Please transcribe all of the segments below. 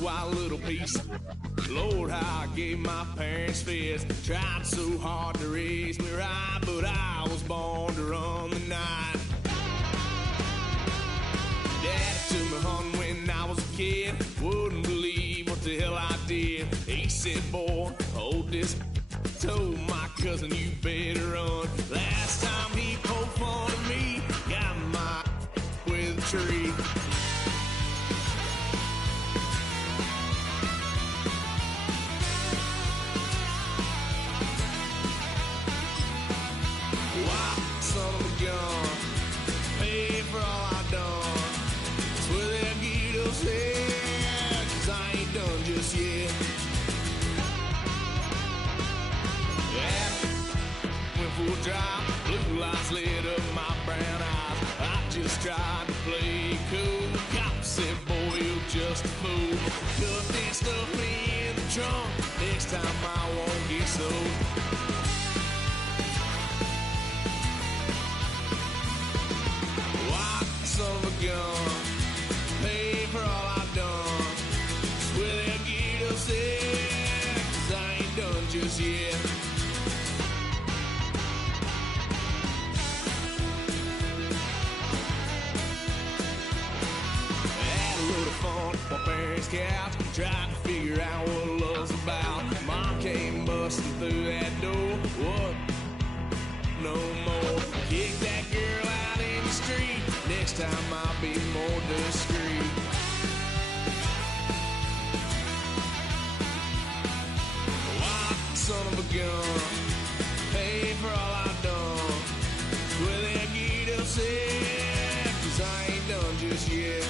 Wild little piece. Lord, how I gave my parents fits. Tried so hard to raise me right, but I was born to run the night. Daddy took me hunting when I was a kid. Wouldn't believe what the hell I did. He said, boy, hold this. Told my cousin, you better run. Last time he poked fun at me, got my with a tree. Son of a gun, pay for all I done. That's where they'll get us here, 'cause I ain't done just yet. Yeah, went full drive, blue lights lit up my brown eyes. I just tried to play cool. Cop said, boy, you're just a fool. Cuffed and stuffed me in the trunk. Next time I won't get sold. Son of a gun, pay for all I've done. Swear they'll get us there, 'cause I ain't done just yet. Had a little fun at my parents' couch, tried to figure out what love's about. Mom came busting through that door. What? No more. Kick that girl out in the street. Next time I'll be more discreet. Why, son of a gun, pay for all I've done. Well, they'll get us here, 'cause I ain't done just yet.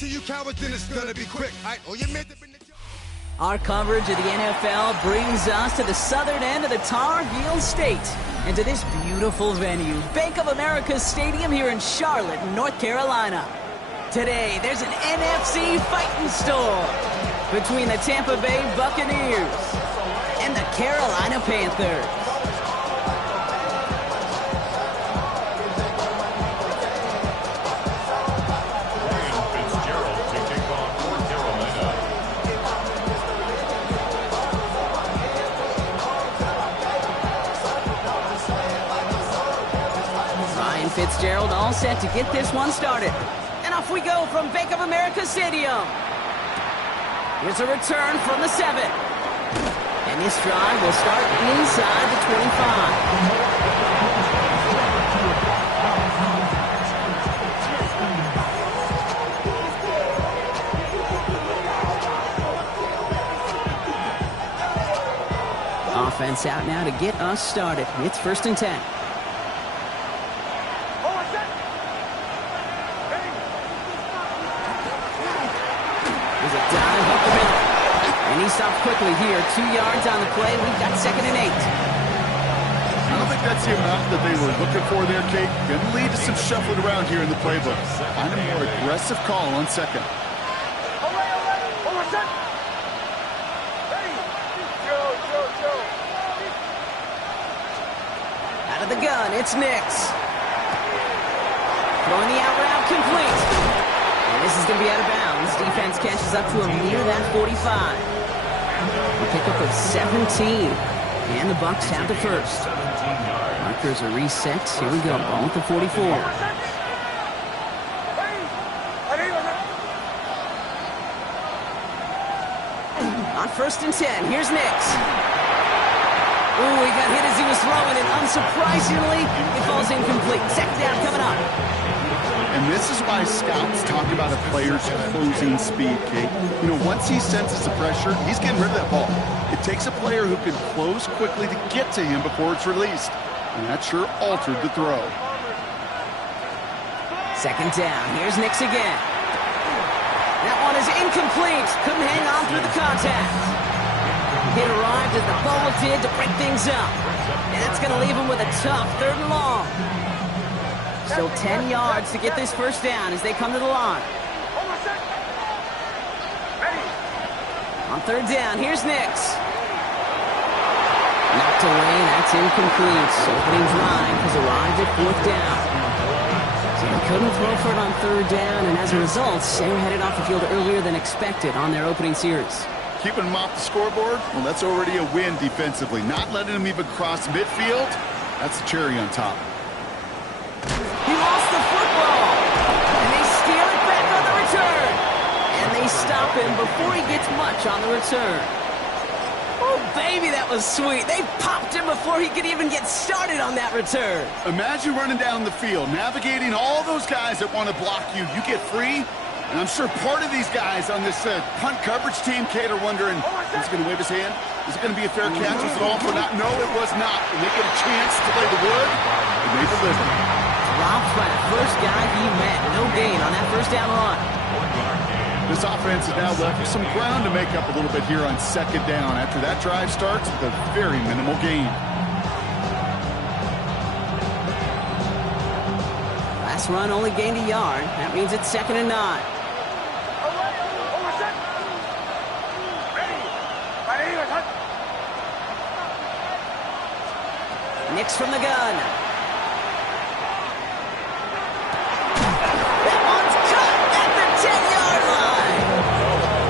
To you cowards, then it's gonna be quick. Our coverage of the NFL brings us to the southern end of the Tar Heel State and to this beautiful venue, Bank of America Stadium here in Charlotte, North Carolina. Today, there's an NFC fighting storm between the Tampa Bay Buccaneers and the Carolina Panthers. Fitzgerald all set to get this one started. And off we go from Bank of America Stadium. Here's a return from the 7. And this drive will start inside the 25. Offense out now to get us started. It's 1st and 10. And he stopped quickly here. 2 yards on the play. We've got 2nd and 8. I don't think that's the amount that they were looking for there, Kate. Going to lead to some shuffling around here in the playbook. Find a more aggressive call on 2nd. of the gun, it's Nix. Throwing the out route complete. And this is going to be out of bounds. Defense catches up to him near that 45. A pickup of 17. And the Bucks have the first. Markers are reset. Here we go. Ball at the 44. On 1st and 10, here's Nix. Ooh, he got hit as he was throwing, and unsurprisingly, it falls incomplete. Second down coming up. And this is why scouts talk about a player's closing speed, Kate. You know, once he senses the pressure, he's getting rid of that ball. It takes a player who can close quickly to get to him before it's released. And that sure altered the throw. Second down, here's Nix again. That one is incomplete. Couldn't hang on through the contact. Hit arrived as the ball did to break things up. And that's going to leave him with a tough 3rd and long. Still 10 yards to get this first down as they come to the line. On 3rd down, here's Nix. Knocked away, that's incomplete. Opening drive has arrived at 4th down. So they couldn't throw for it on 3rd down, and as a result, they were headed off the field earlier than expected on their opening series. Keeping him off the scoreboard, well, that's already a win defensively. Not letting him even cross midfield, that's the cherry on top. He lost the football, and they steal it back on the return. And they stop him before he gets much on the return. Oh, baby, that was sweet. They popped him before he could even get started on that return. Imagine running down the field, navigating all those guys that want to block you. You get free, and I'm sure part of these guys on this punt coverage team, Kate, are wondering, is he going to wave his hand? Is it going to be a fair catch? Was it all for not? No, it was not. And they get a chance to lay the wood, and they deliver. Dropped by the first guy he met. No gain on that first down run. This offense is now left with some ground to make up a little bit here on 2nd down after that drive starts with a very minimal gain. Last run only gained a yard. That means it's 2nd and 9. Nix from the gun. That one's cut at the 10-yard line.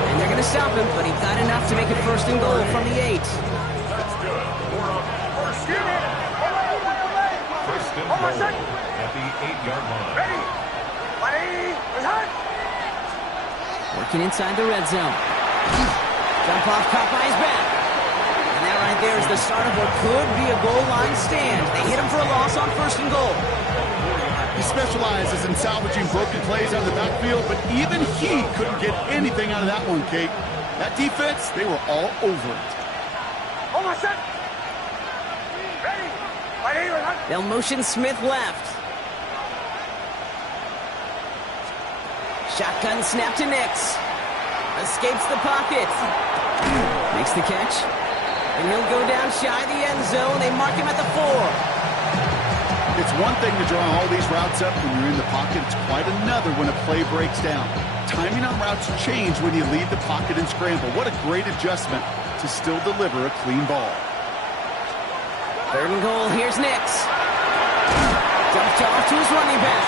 And they're going to stop him, but he got enough to make it 1st and goal from the 8. That's good. We're on 1st and goal. 1st and goal at the 8-yard line. Working inside the red zone. Jump off, caught by his back. And that right there is the start of what could be a goal line stand. They hit him for a loss on 1st and goal. He specializes in salvaging broken plays out of the backfield, but even he couldn't get anything out of that one, Kate. That defense, they were all over it. They'll motion Smith left. Shotgun snap to Nix. Escapes the pocket. Makes the catch. And he'll go down shy of the end zone. They mark him at the 4. It's one thing to draw all these routes up when you're in the pocket. It's quite another when a play breaks down. Timing on routes change when you leave the pocket and scramble. What a great adjustment to still deliver a clean ball. 3rd and goal. Here's Nix. Jumped off to his running back.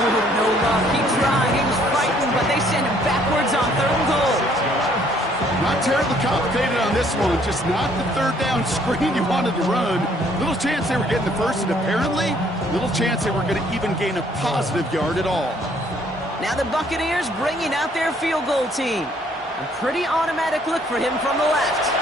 Ooh, no luck. He tried. He was frightened, but they send him backwards on 3rd and goal. Not terribly complicated on this one. Just not the 3rd down screen you wanted to run. Little chance they were getting the first, and apparently, little chance they were going to even gain a positive yard at all. Now the Buccaneers bringing out their field goal team. A pretty automatic look for him from the left.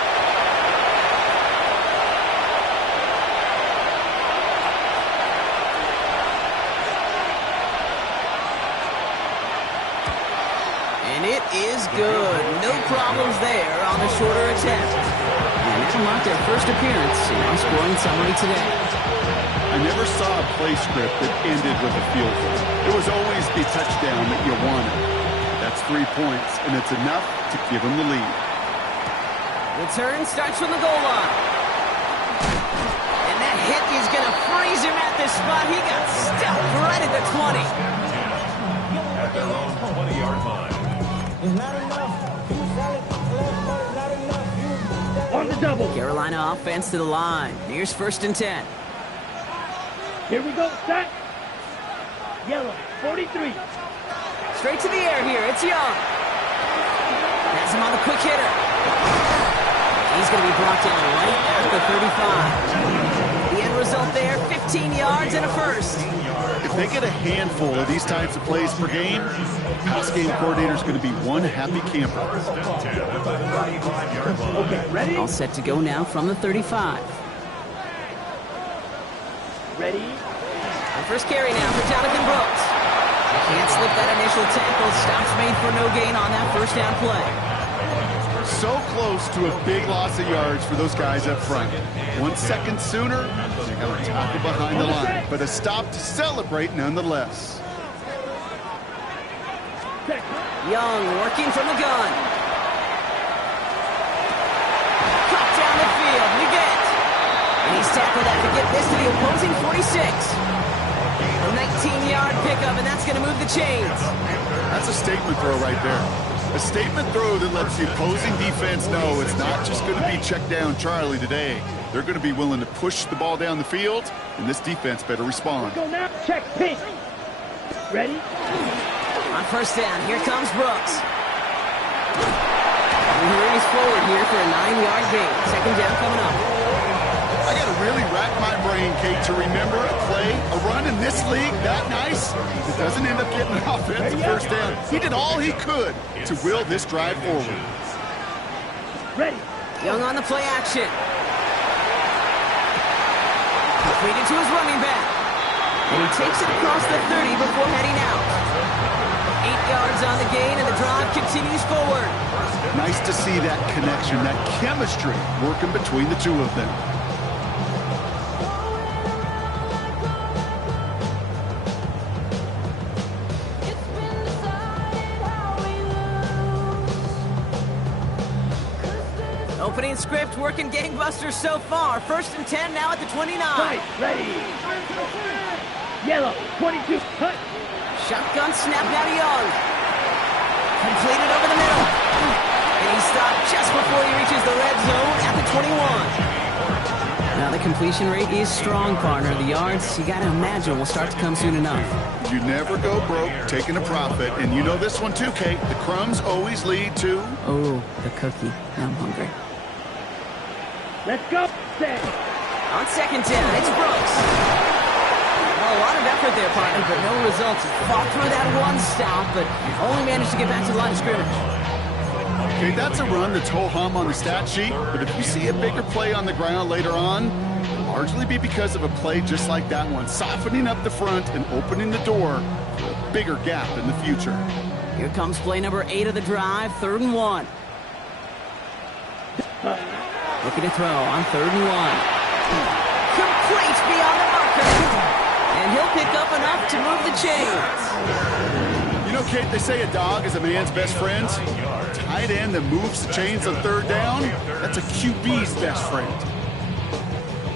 And it is good. No problems there on the shorter attempt. And that marked their first appearance in our scoring summary today. I never saw a play script that ended with a field goal. It was always the touchdown that you wanted. That's 3 points, and it's enough to give them the lead. Return starts from the goal line. And that hit is going to freeze him at this spot. He got stuck right at the 20. At their own 20-yard line. It's not enough. You sell it. Not enough. On the double. Carolina offense to the line. Here's 1st and 10. Here we go. Set. Yellow, 43. Straight to the air here. It's Young. Has him on the quick hitter. He's going to be brought down right at the 35. The end result there, 15 yards and a first. If they get a handful of these types of plays per game, pass game coordinator is going to be one happy camper. Okay, ready? All set to go now from the 35. Ready? The first carry now for Jonathan Brooks. Can't slip that initial tackle. Stops made for no gain on that first down play. So close to a big loss of yards for those guys up front. 1 second sooner, they got a tackle behind the line, but a stop to celebrate nonetheless. Young working from the gun. Cut down the field. Leggett. And he's tackled after get this to the opposing 46. A 19-yard pickup, and that's going to move the chains. That's a statement throw right there. A statement throw that lets the opposing defense know it's not just going to be check down Charlie today. They're going to be willing to push the ball down the field, and this defense better respond. Go now. Check pink. Ready? On first down, here comes Brooks. And he hurries forward here for a 9-yard gain. Second down coming up. I got to really rack my brain, Kate, to remember a play, a run in this league that nice. It doesn't end up getting an offensive first down. He did all he could to will this drive forward. Ready? Young on the play action. Completed to his running back. And he takes it across the 30 before heading out. 8 yards on the gain, and the drive continues forward. Nice to see that connection, that chemistry working between the two of them. Opening script working gangbusters so far. First and 10 now at the 29. Right. Ready? Yellow, 22. Cut. Shotgun snap now to Young. Completed over the middle. And he stopped just before he reaches the red zone at the 21. Now the completion rate is strong, partner. The yards, you got to imagine, will start to come soon enough. You never go broke taking a profit. And you know this one too, Kate. The crumbs always lead to... Oh, the cookie. Now I'm hungry. Let's go. Set. On second down, it's Brooks. Well, a lot of effort there, partner, but no results. Fought through that one stop, but only managed to get back to the line of scrimmage. Okay, that's a run that's ho-hum on the stat sheet, but if you see a bigger play on the ground later on, it'll largely be because of a play just like that one, softening up the front and opening the door for a bigger gap in the future. Here comes play number 8 of the drive, 3rd and 1. Looking to throw on 3rd and 1. Complete beyond the marker. And he'll pick up enough to move the chains. You know, Kate, they say a dog is a man's best friend. Tight end that moves the chains on 3rd down, that's a QB's best friend.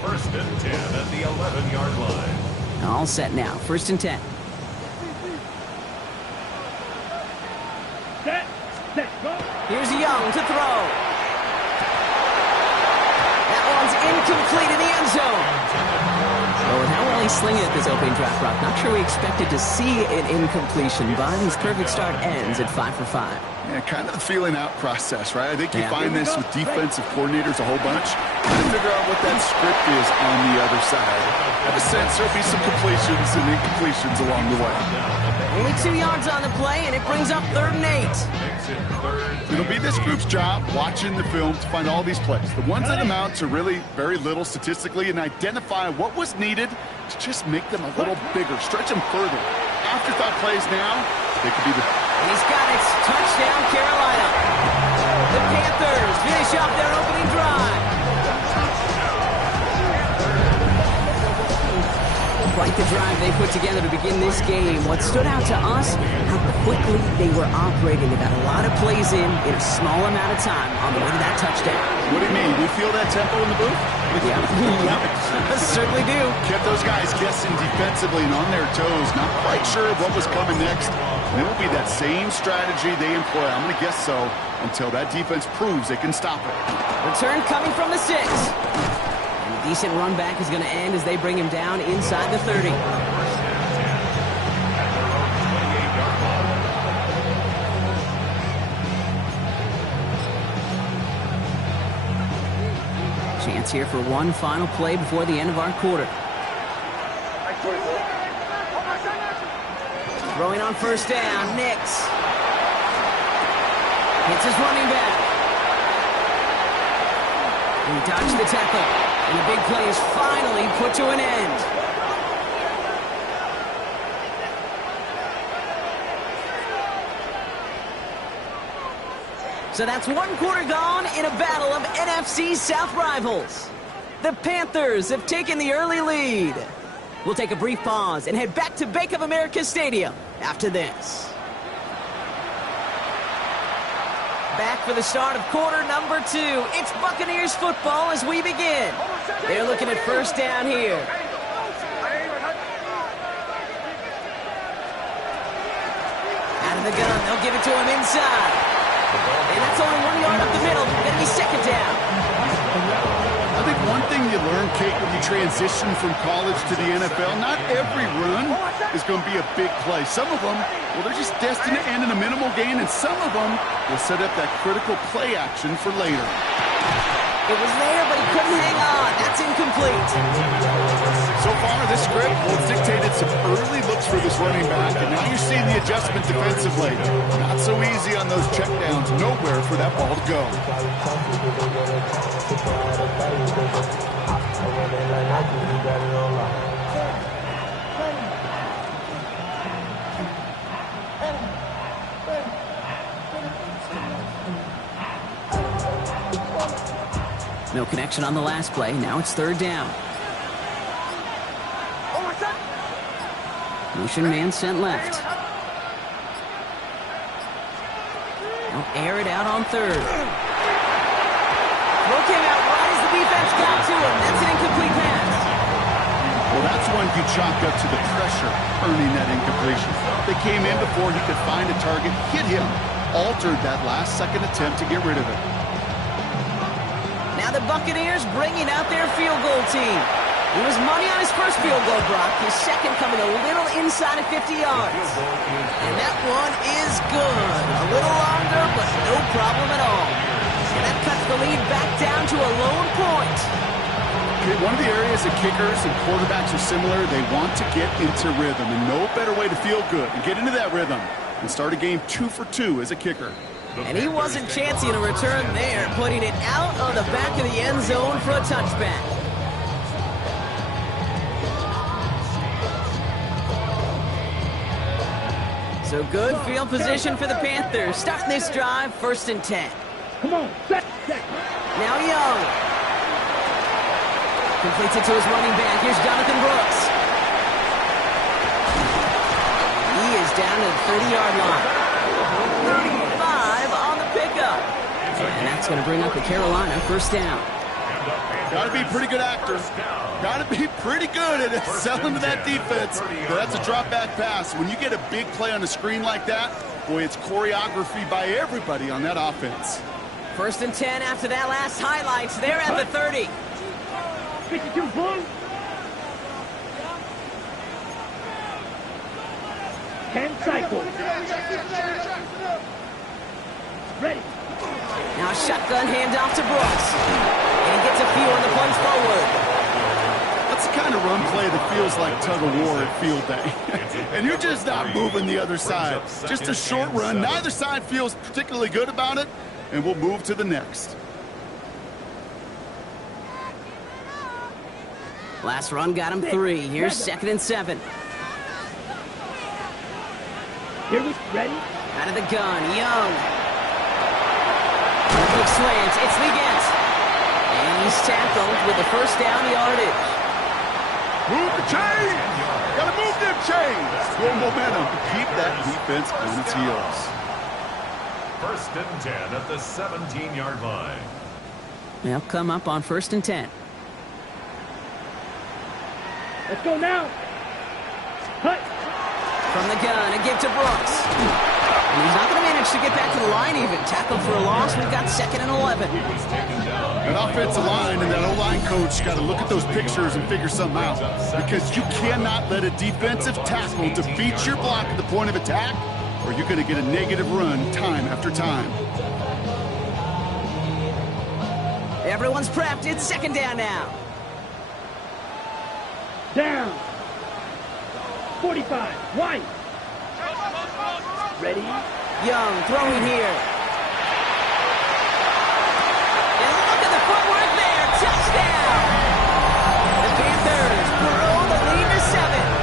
First and 10 at the 11-yard line. All set now, 1st and 10. Set. Set. Go. Here's Young to throw. That one's incomplete in the end zone. Oh, and how well he's slinging it this opening drive, Brock. Not sure we expected to see an incompletion, but his perfect start ends at 5 for 5. Yeah, kind of the feeling out process, right? I think you find this with defensive coordinators a whole bunch. Trying to figure out what that script is on the other side. I have a sense there'll be some completions and incompletions along the way. Only 2 yards on the play, and it brings up 3rd and 8. It'll be this group's job watching the film to find all these plays. The ones that amount to really very little statistically and identify what was needed to just make them a little bigger, stretch them further. Afterthought plays now, they could be the... And he's got it. Touchdown, Carolina. The Panthers finish off their opening drive. Quite the drive they put together to begin this game. What stood out to us, how quickly they were operating. They got a lot of plays in a small amount of time on the way to that touchdown. What do you mean? You feel that tempo in the booth? Yeah, yep. Certainly do. Kept those guys guessing defensively and on their toes, not quite sure what was coming next. And it will be that same strategy they employ, I'm going to guess so, until that defense proves they can stop it. Return coming from the 6. And Decent run back is going to end as they bring him down inside the 30. Chance here for one final play before the end of our quarter. Throwing on first down, Nix. Hits his running back. He dodged the tackle, and the big play is finally put to an end. So that's one quarter gone in a battle of NFC South rivals. The Panthers have taken the early lead. We'll take a brief pause and head back to Bank of America Stadium after this. Back for the start of quarter number 2. It's Buccaneers football as we begin. They're looking at first down here. Out of the gun, they'll give it to him inside. And that's only 1 yard up the middle. Gonna be second down. I think one thing you learn, Kate, when you transition from college to the NFL, not every run is going to be a big play. Some of them, well, they're just destined to end in a minimal gain, and some of them will set up that critical play action for later. It was there, but he couldn't hang on. That's incomplete. So far, this script has dictated some early looks for this running back, and now you're seeing the adjustment defensively. Not so easy on those checkdowns. Nowhere for that ball to go. No connection on the last play. Now it's third down. Motion man sent left. They'll air it out on third. Throw came out right as the defense got to him. That's an incomplete pass. Well, that's one you chalk up to the pressure earning that incompletion. They came in before he could find a target, hit him, altered that last-second attempt to get rid of it. Now the Buccaneers bringing out their field goal team. He was money on his first field goal, Brock. His second coming a little inside of 50 yards. And that one is good. A little longer, but no problem at all. And that cuts the lead back down to a lone point. Okay, one of the areas that kickers and quarterbacks are similar, they want to get into rhythm. And no better way to feel good and get into that rhythm and start a game 2 for 2 as a kicker. And he wasn't chancing a return there, putting it out on the back of the end zone for a touchback. So good field position for the Panthers. Starting this drive, 1st and 10. Come on, set. Now Young. Completes it to his running back. Here's Jonathan Brooks. He is down to the 30-yard line. 35 on the pickup. And that's going to bring up the Carolina 1st down. Got to be a pretty good actor. Got to be pretty good at selling to that defense. But that's a drop-back pass. When you get a big play on the screen like that, boy, it's choreography by everybody on that offense. 1st and 10 after that last highlights. They're at the 30. 52 blue. 10 cycles. Ready. Now a shotgun handoff to Brooks. And he gets a few on the plunge forward. That's the kind of run play that feels like tug-of-war at field day. And you're just not moving the other side. Just a short run. Neither side feels particularly good about it. And we'll move to the next. Last run got him 3. Here's 2nd and 7. Here we ready. Out of the gun, Young. Quick slant, it's Legette. And he's tackled with the 1st down yardage. Move the chains! Gotta move them chains! More momentum to keep that defense on its heels. 1st and 10 at the 17-yard line. They'll come up on 1st and 10. Let's go now. Hut. From the gun, a give to Brooks. And he's not going to manage to get back to the line even. Tackle for a loss. We've got 2nd and 11. That offensive line and that O-line coach got to look at those pictures and figure something out. Because you cannot let a defensive tackle defeat your block at the point of attack, or you're going to get a negative run time after time. Everyone's prepped. It's 2nd down now. Down. 45. White. Ready? Young throwing here. And look at the footwork there. Touchdown. The Panthers grow the lead to 7.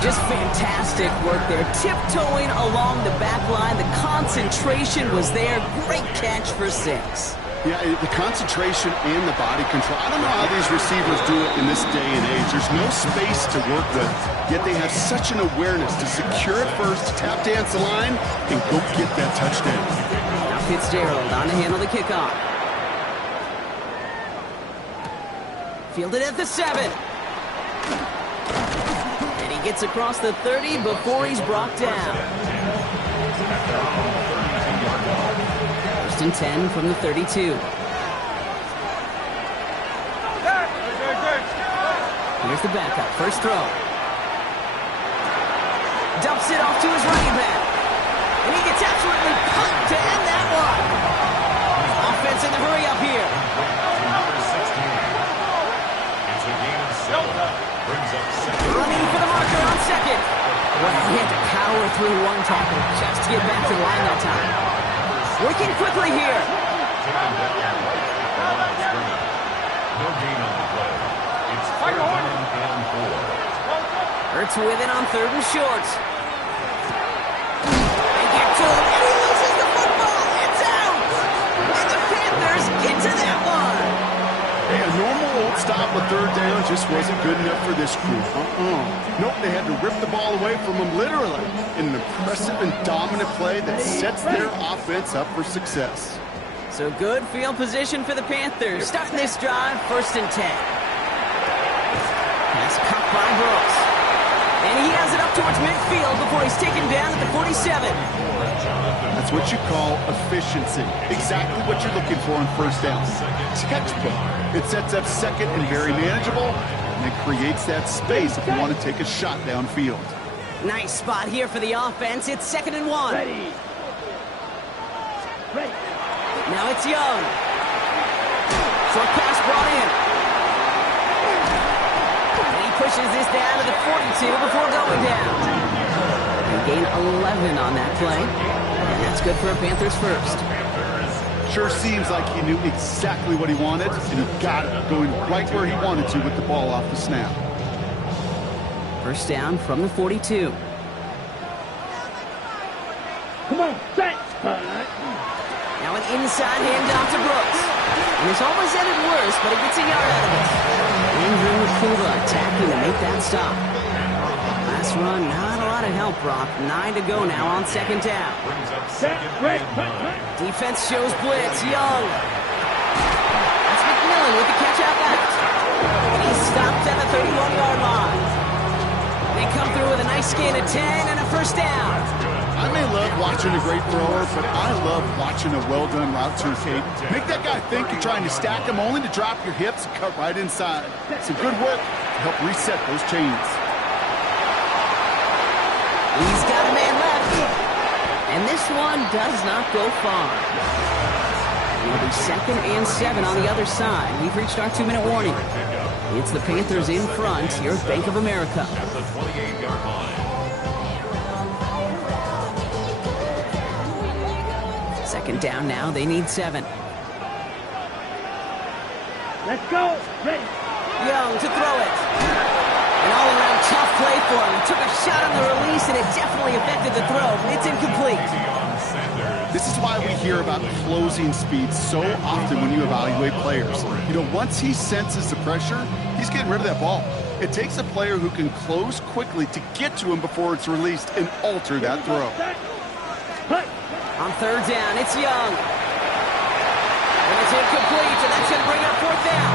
Just fantastic work there. Tiptoeing along the back line. The concentration was there. Great catch for 6. Yeah, the concentration and the body control. I don't know how these receivers do it in this day and age. There's no space to work with, yet they have such an awareness to secure it first, tap dance the line, and go get that touchdown. Now Fitzgerald on to handle the kickoff. Fielded at the 7. And he gets across the 30 before he's brought down. 1st and 10 from the 32. Here's the backup. First throw. Dumps it off to his running back. And he gets absolutely pumped to end that one. Offense in the hurry up here. Running for the marker on 2nd. Well, he had to power through one tackle just to get back to the line that time. Working quickly here. No gain on the play. It's 3rd and 4. Hurts with it on 3rd and short. They get to him, and he loses the football. It's out. And the Panthers get to that one. Hey, a normal old stop with 3rd down just wasn't good enough for this crew. Nope, they had to rip the ball away from them literally in an impressive and dominant play that sets their offense up for success. So good field position for the Panthers. Starting this drive, 1st and 10. Pass cut by Brooks. And he has it up towards midfield before he's taken down at the 47. That's what you call efficiency. Exactly what you're looking for on 1st down. Textbook. It sets up 2nd and very manageable, and it creates that space if you want to take a shot downfield. Nice spot here for the offense. It's 2nd and 1. Ready. Ready. Now it's Young. Short pass brought in. And he pushes this down to the 42 before going down. They gain 11 on that play. And that's good for a Panthers 1st. Sure seems like he knew exactly what he wanted, and he got it, going right where he wanted to with the ball off the snap. 1st down from the 42. Come on, set. Now an inside handoff to Brooks. And it's almost ended worse, but he gets a yard out of it. Andrew Nakuba attacking to make that stop. Last run, not a lot of help, Brock. 9 to go now on 2nd down. Set. Ready. Defense shows blitz. Young. That's McMillan with the catch out left. And he's stopped at the 31-yard line. They come through with a nice gain of 10 and a 1st down. I may love watching a great thrower, but I love watching a well-done route to Kate. Make that guy think you're trying to stack him only to drop your hips and cut right inside. Some good work to help reset those chains. He's got a man left. And this one does not go far. It'll be 2nd and 7 on the other side. We've reached our 2-minute warning. It's the Panthers in front here at Bank of America. At the 28-yard line. 2nd down now. They need 7. Let's go. Ready. Young to throw it. An all-around tough play for him. He took a shot on the release, and it definitely affected the throw, but it's incomplete. Deion Sanders. This is why we hear about closing speed so often when you evaluate players. You know, once he senses the pressure, he's getting rid of that ball. It takes a player who can close quickly to get to him before it's released and alter that throw. On third down, it's Young. And it's incomplete, and that's going to bring up fourth down.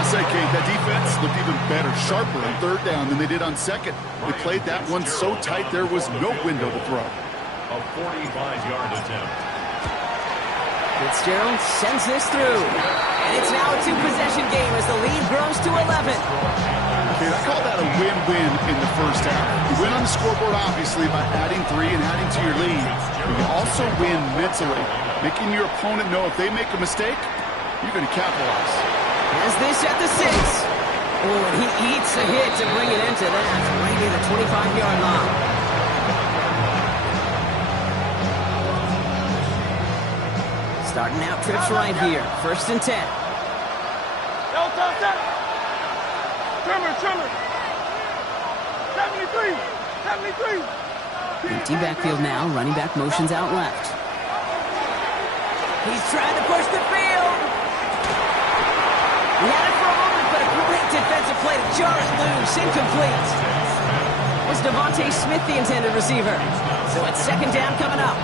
I'll say, Kate, that defense looked even better, sharper on third down than they did on second. They played that one so tight there was no window to throw. A 45-yard attempt. Fitzgerald sends this through. And it's now a two-possession game as the lead grows to 11. Okay, I call that a win-win in the first half. You win on the scoreboard, obviously, by adding 3 and adding to your lead. But you also win mentally, making your opponent know if they make a mistake, you're going to capitalize. Has this at the 6. Oh, and he eats a hit to bring it into that, right near the 25-yard line. Starting out trips right here. First and 10. Trimmer. 73. Empty backfield now. Running back motions out left. He's trying to push the field. He had it for a moment, but a great defensive play to jar it loose. Incomplete. Was Devontae Smith the intended receiver? So it's second down coming up.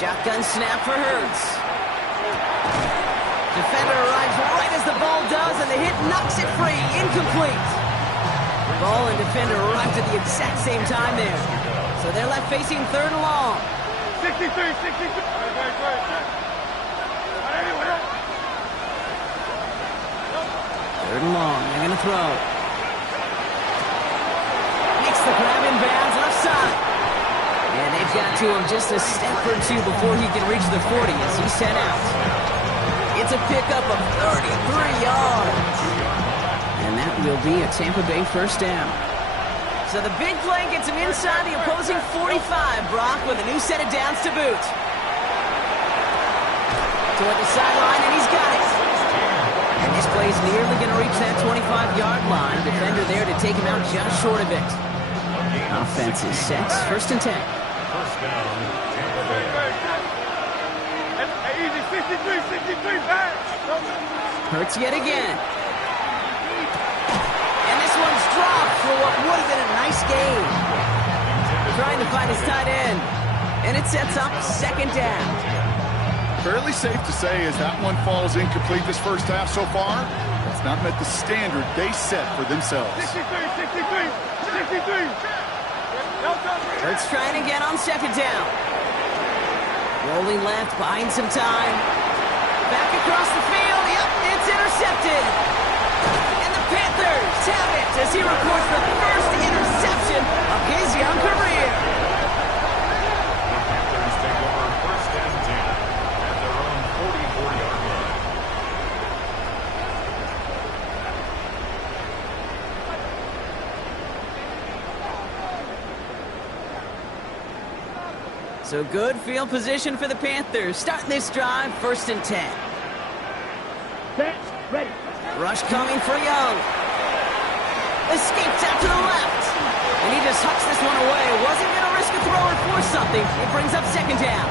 Shotgun snap for Hurts. Defender arrives right as the ball does, and the hit knocks it free. Incomplete. Ball and defender arrived at the exact same time there. So they're left facing third and long. 63. Third and long. They're going to throw. Makes the grab in bounds left side. And they've got to him just a step or two before he can reach the 40 as he's sent out. It's a pickup of 33 yards. And that will be a Tampa Bay first down. So the big play gets him inside the opposing 45, Brock, with a new set of downs to boot. Toward the sideline, and he's got it. And this play's nearly going to reach that 25-yard line. Defender there to take him out just short of it. Offense is set. First and 10. First down, Tampa Bay. Easy, 63, Hurts yet again. And this one's dropped for what would have been a nice game. Trying to find his tight end. And it sets up second down. Fairly safe to say as that one falls incomplete this first half so far, it's not met the standard they set for themselves. 63. Hurts trying again on second down. Rolling left, buying some time. Back across the field. Yep, it's intercepted. And the Panthers have it as he records the first interception of his young career. The Panthers take over first and 10 at their own 44-yard line. So good field position for the Panthers. Starting this drive, first and 10. Set, ready. Rush coming for Young. Escapes out to the left. And he just hucks this one away. Wasn't going to risk a throw or force something. It brings up second down.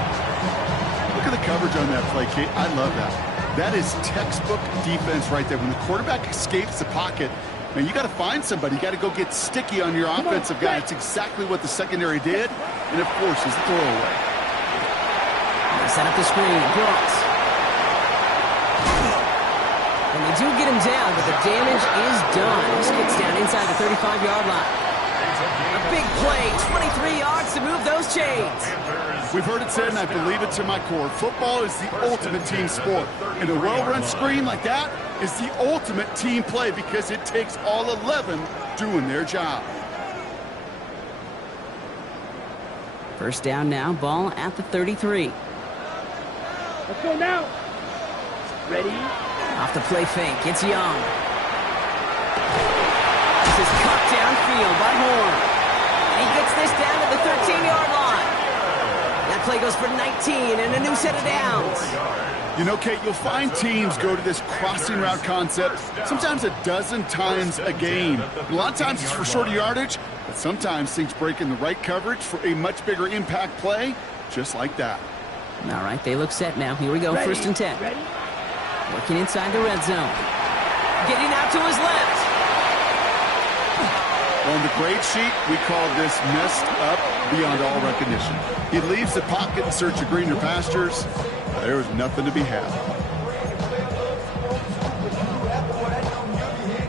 Look at the coverage on that play, Kate. I love that. That is textbook defense right there. When the quarterback escapes the pocket, man, you got to find somebody. You got to go get sticky on your offensive guy. It's exactly what the secondary did, and it forces the throwaway. They set up the screen. Brooks. And they do get him down, but the damage is done. This gets down inside the 35-yard line. A big play, 23 yards to move those chains. We've heard it said, and I believe it to my core, football is the ultimate team sport. And a well-run screen like that is the ultimate team play because it takes all 11 doing their job. First down now, ball at the 33. Let's go now. Ready. Off the play fake, it's Young. This is cut downfield by Horn. And he gets this down to the 13-yard line. That play goes for 19 and a new set of downs. You know, Kate, you'll find teams go to this crossing route concept sometimes a dozen times a game. A lot of times it's for shorter yardage, but sometimes things break in the right coverage for a much bigger impact play, just like that. All right, they look set now. Here we go, Ready. 1st and 10. Ready? Working inside the red zone. Getting out to his left. On the grade sheet, we call this messed up beyond all recognition. He leaves the pocket in search of greener pastures. There was nothing to be had.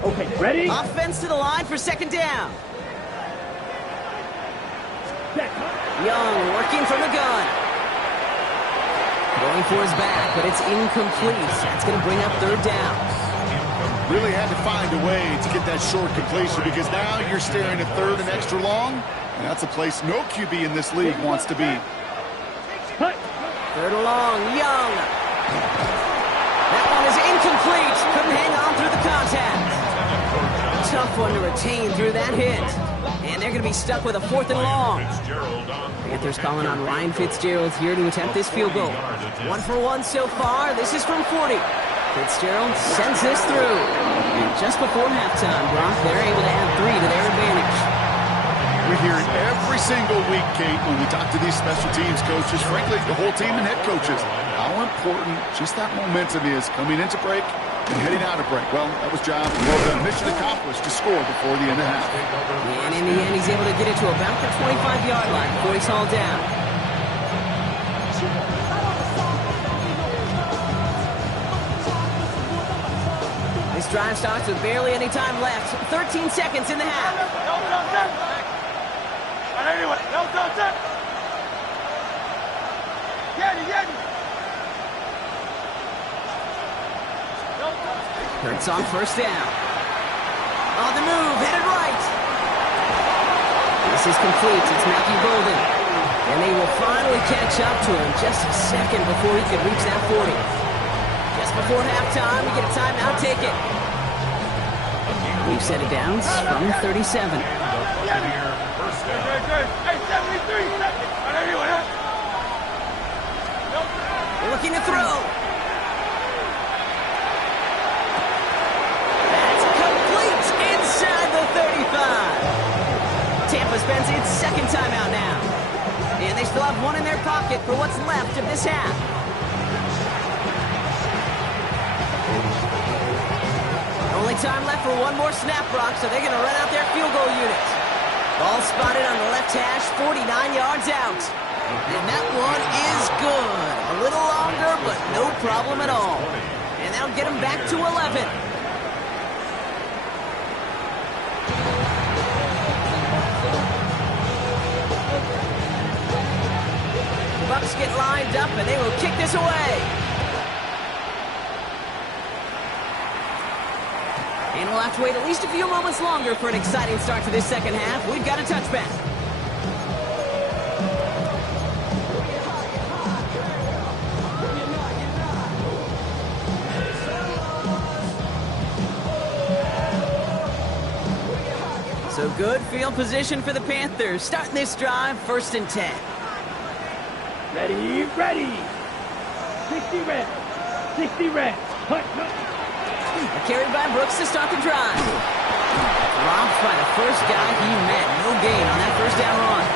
Okay, ready? Offense to the line for 2nd down. Set. Young working from the gun. Going for his back, but it's incomplete. That's going to bring up 3rd down. Really had to find a way to get that short completion because now you're staring at 3rd and extra long, and that's a place no QB in this league wants to be. Cut. 3rd and long, Young. That one is incomplete. Couldn't hang on through the contact. Tough one to retain through that hit. And they're going to be stuck with a 4th and long. Panthers calling on Ryan Fitzgerald here to attempt this field goal. 1 for 1 so far. This is from 40. Fitzgerald sends this through. And just before halftime, Brock, they're able to add 3 to their advantage. We hear it every single week, Kate, when we talk to these special teams coaches, frankly, the whole team and head coaches, how important just that momentum is coming into break and heading out of break. Well, that was job well done. Mission accomplished to score before the end of half. And in the end, he's able to get it to about the 25-yard line before he's hauled down. This drive starts with barely any time left. 13 seconds in the half. Hurts on 1st down. On the move, headed right. This is complete. It's Matthew Golden. And they will finally catch up to him just a second before he can reach that 40. Just before halftime, we get a timeout ticket. We've set it down from 37. They're looking to throw. That's complete inside the 35. Tampa spends its 2nd timeout now. And they still have 1 in their pocket for what's left of this half. Only time left for 1 more snap, Brock, so they're going to run out their field goal unit. Ball spotted on the left hash, 49 yards out. And that one is good. A little longer, but no problem at all. And that'll get them back to 11. The Bucs get lined up, and they will kick this away. And we'll have to wait at least a few moments longer for an exciting start to this 2nd half. We've got a touchback. So good field position for the Panthers. Starting this drive, 1st and 10. Ready, ready. 60 red. 60 red. Cut. Carried by Brooks to start the drive. Robbed by the first guy he met. No gain on that 1st down run.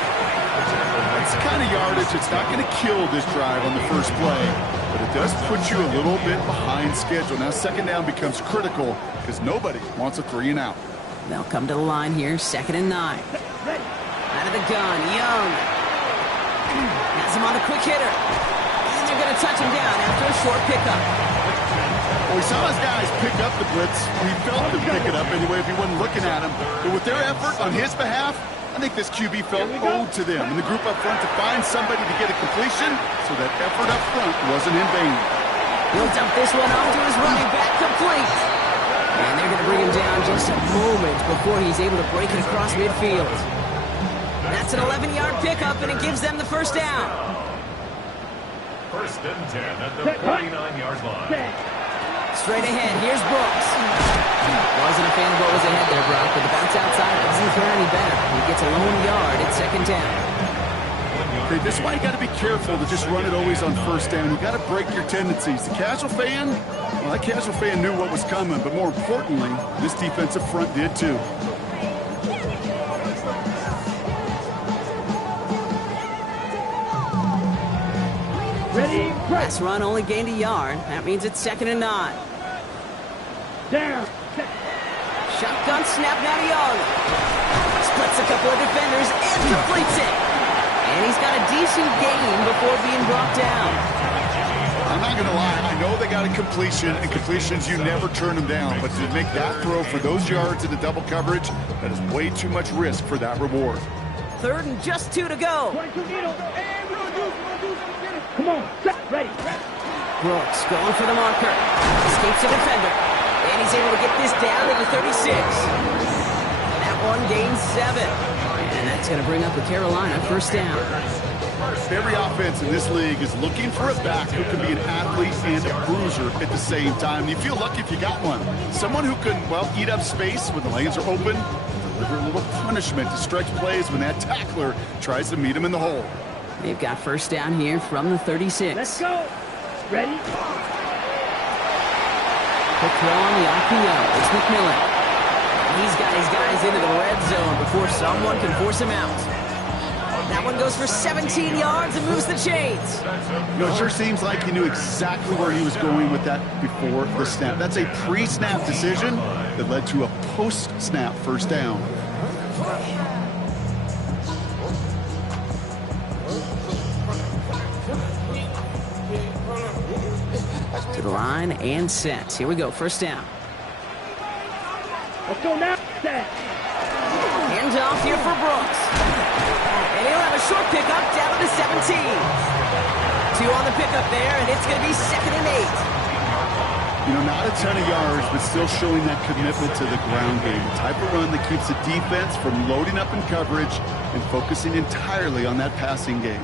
It's the kind of yardage it's not going to kill this drive on the first play, but it does put you a little bit behind schedule. Now 2nd down becomes critical because nobody wants a 3 and out. They'll come to the line here, 2nd and 9. Out of the gun, Young. Has him on the quick hitter. And they're going to touch him down after a short pickup. Well, we saw his guys pick up the blitz. We felt them pick it up anyway if he wasn't looking at him. But with their effort on his behalf, I think this QB felt owed to them and the group up front to find somebody to get a completion so that effort up front wasn't in vain. He'll dump this one off to his running back, complete. And they're going to bring him down just a moment before he's able to break it across midfield. That's an 11-yard pickup, and it gives them the 1st down. 1st and 10 at the 49-yard line. Straight ahead, here's Brooks. Wasn't a fan of what was ahead there, Brock, but the bounce outside doesn't fare any better. He gets a lone yard at 2nd down. Okay, this is why you got to be careful to just run it always on first down. You got to break your tendencies. The casual fan, well, that casual fan knew what was coming, but more importantly, this defensive front did too. Ready, Last run only gained a yard. That means it's 2nd and 9. down. Shotgun snap now to Young. Splits a couple of defenders and completes it. And he's got a decent gain before being brought down. I'm not going to lie. I know they got a completion, and completions, you never turn them down. But to make that throw for those yards in the double coverage, that is way too much risk for that reward. 3rd and just 2 to go. 22 needle. And we're gonna do it. Come on, set, ready. Brooks going for the marker. Escapes a defender. And he's able to get this down to the 36. And that one gains 7. And that's going to bring up the Carolina first down. Every offense in this league is looking for a back who can be an athlete and a bruiser at the same time. You feel lucky if you got one. Someone who can, well, eat up space when the lanes are open, deliver a little punishment to stretch plays when that tackler tries to meet him in the hole. They've got first down here from the 36. Let's go. Ready? Quick throw on the RPO. It's McMillan. He's got his guys into the red zone before someone can force him out. That one goes for 17 yards and moves the chains. You know, it sure seems like he knew exactly where he was going with that before the snap. That's a pre-snap decision that led to a post-snap first down. To the line and set. Here we go, first down. Let's go now. Set. Hand off here for Brooks. And he'll have a short pickup down to the 17. 2 on the pickup there, and it's going to be 2nd and 8. You know, not a ton of yards, but still showing that commitment to the ground game. The type of run that keeps the defense from loading up in coverage and focusing entirely on that passing game.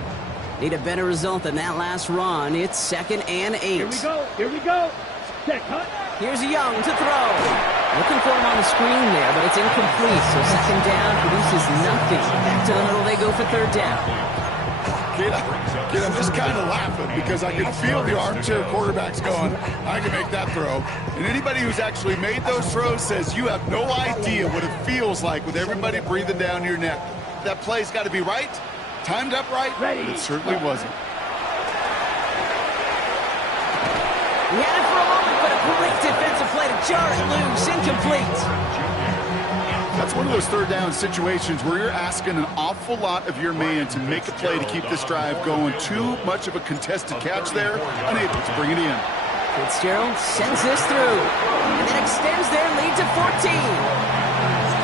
Need a better result than that last run. It's 2nd and 8. Here we go. Here we go. Set, cut. Here's Young to throw. Looking for him on the screen there, but it's incomplete. So 2nd down produces nothing. Back to the middle they go for 3rd down. Kid, I'm just kind of laughing because I can feel the armchair quarterbacks going, I can make that throw. And anybody who's actually made those throws says you have no idea what it feels like with everybody breathing down your neck. That play's got to be right, timed up right. Ready. It certainly wasn't. He had it for a moment, but a great defensive play to jar it loose. Incomplete. That's one of those 3rd down situations where you're asking an awful lot of your man to make a play to keep this drive going. Too much of a contested catch there, unable to bring it in. Fitzgerald sends this through, and then extends their lead to 14.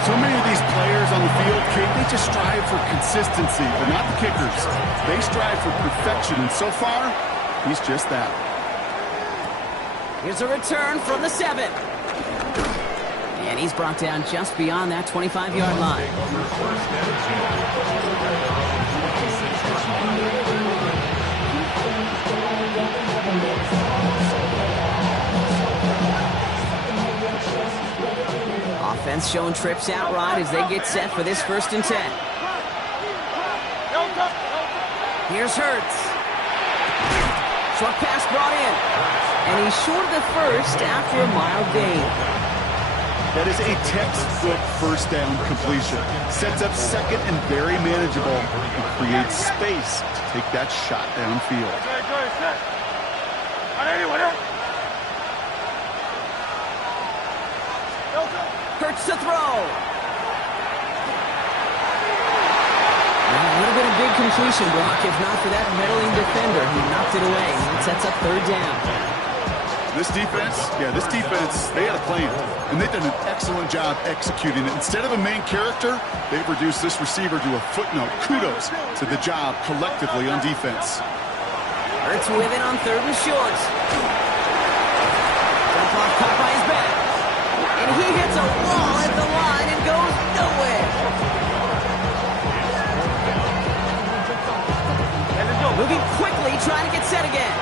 So many of these players on the field, Kate, they just strive for consistency, but not the kickers. They strive for perfection, and so far, he's just that. Here's a return from the 7. And he's brought down just beyond that 25-yard line. Offense showing trips out right as they get set for this 1st and 10. Here's Hurts. Short pass brought in. And he's short of the first after a mild gain. That is a textbook first down completion. Sets up 2nd and very manageable and creates space to take that shot downfield. Hurts to throw. Well, that would have been a big completion block if not for that meddling defender who knocked it away. And it sets up 3rd down. This defense, they had a plan, and they've done an excellent job executing it. Instead of a main character, they've reduced this receiver to a footnote. Kudos to the job collectively on defense. Hurts with it on 3rd and short. Jump off caught by his back. And he hits a wall at the line and goes nowhere. Moving quickly, trying to get set again.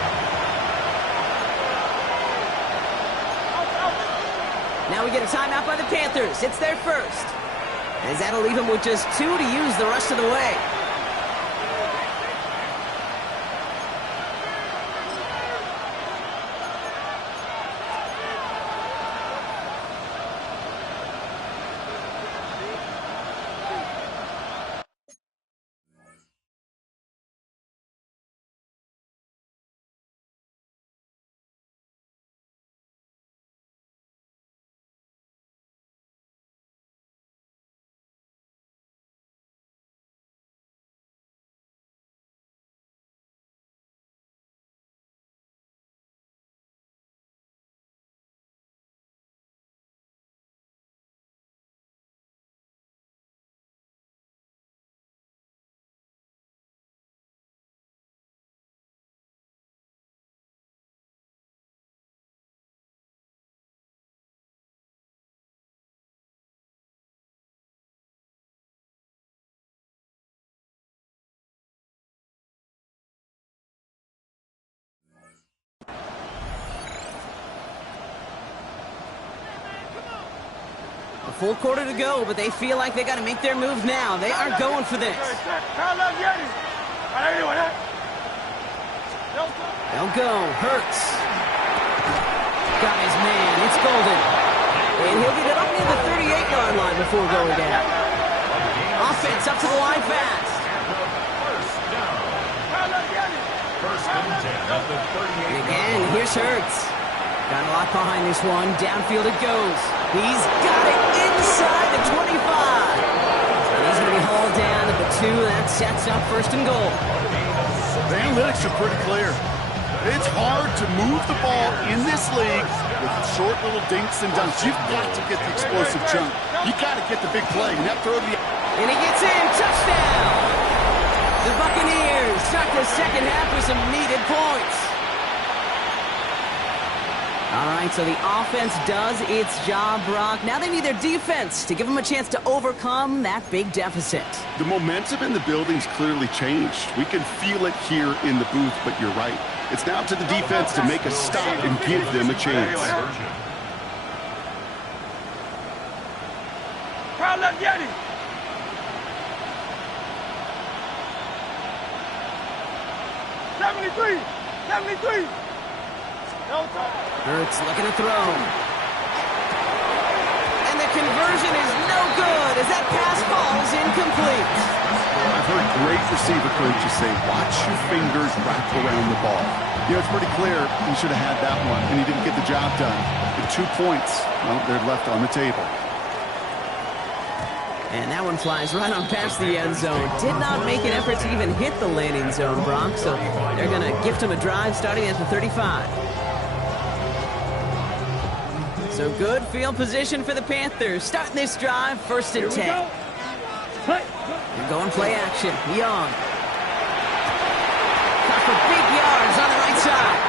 Now we get a timeout by the Panthers. It's their first. As that'll leave him with just 2 to use the rest of the way. Full quarter to go, but they feel like they got to make their move now. They are going for this. They'll go. Hurts. Got his man. It's Golden. And he'll get it up near the 38-yard line before going down. Offense up to the line fast. And again, here's Hurts. Got a lot behind this one. Downfield it goes. He's got it inside the 25. And he's going to be hauled down at the 2. That sets up first and goal. The analytics are pretty clear. It's hard to move the ball in this league with short little dinks and dunks. You've got to get the explosive chunk. You've got to get the big play. And that throw to the... And he gets in. Touchdown. The Buccaneers start the second half with some needed points. All right, so the offense does its job, Brock. Now they need their defense to give them a chance to overcome that big deficit. The momentum in the building's clearly changed. We can feel it here in the booth, but you're right. It's now to the defense to make a stop and give them a chance. Crowd left Yeti. '73. Hurts looking to throw. And the conversion is no good as that pass falls incomplete. I've heard great receiver coaches say, watch your fingers wrap around the ball. You know, it's pretty clear he should have had that one, and he didn't get the job done. The 2 points, well, they're left on the table. And that one flies right on past the end zone. Did not make an effort to even hit the landing zone, Brock, so they're going to gift him a drive starting at the 35. So good field position for the Panthers. Starting this drive, 1st and 10. They're going play action. Young. Caught for big yards on the right side.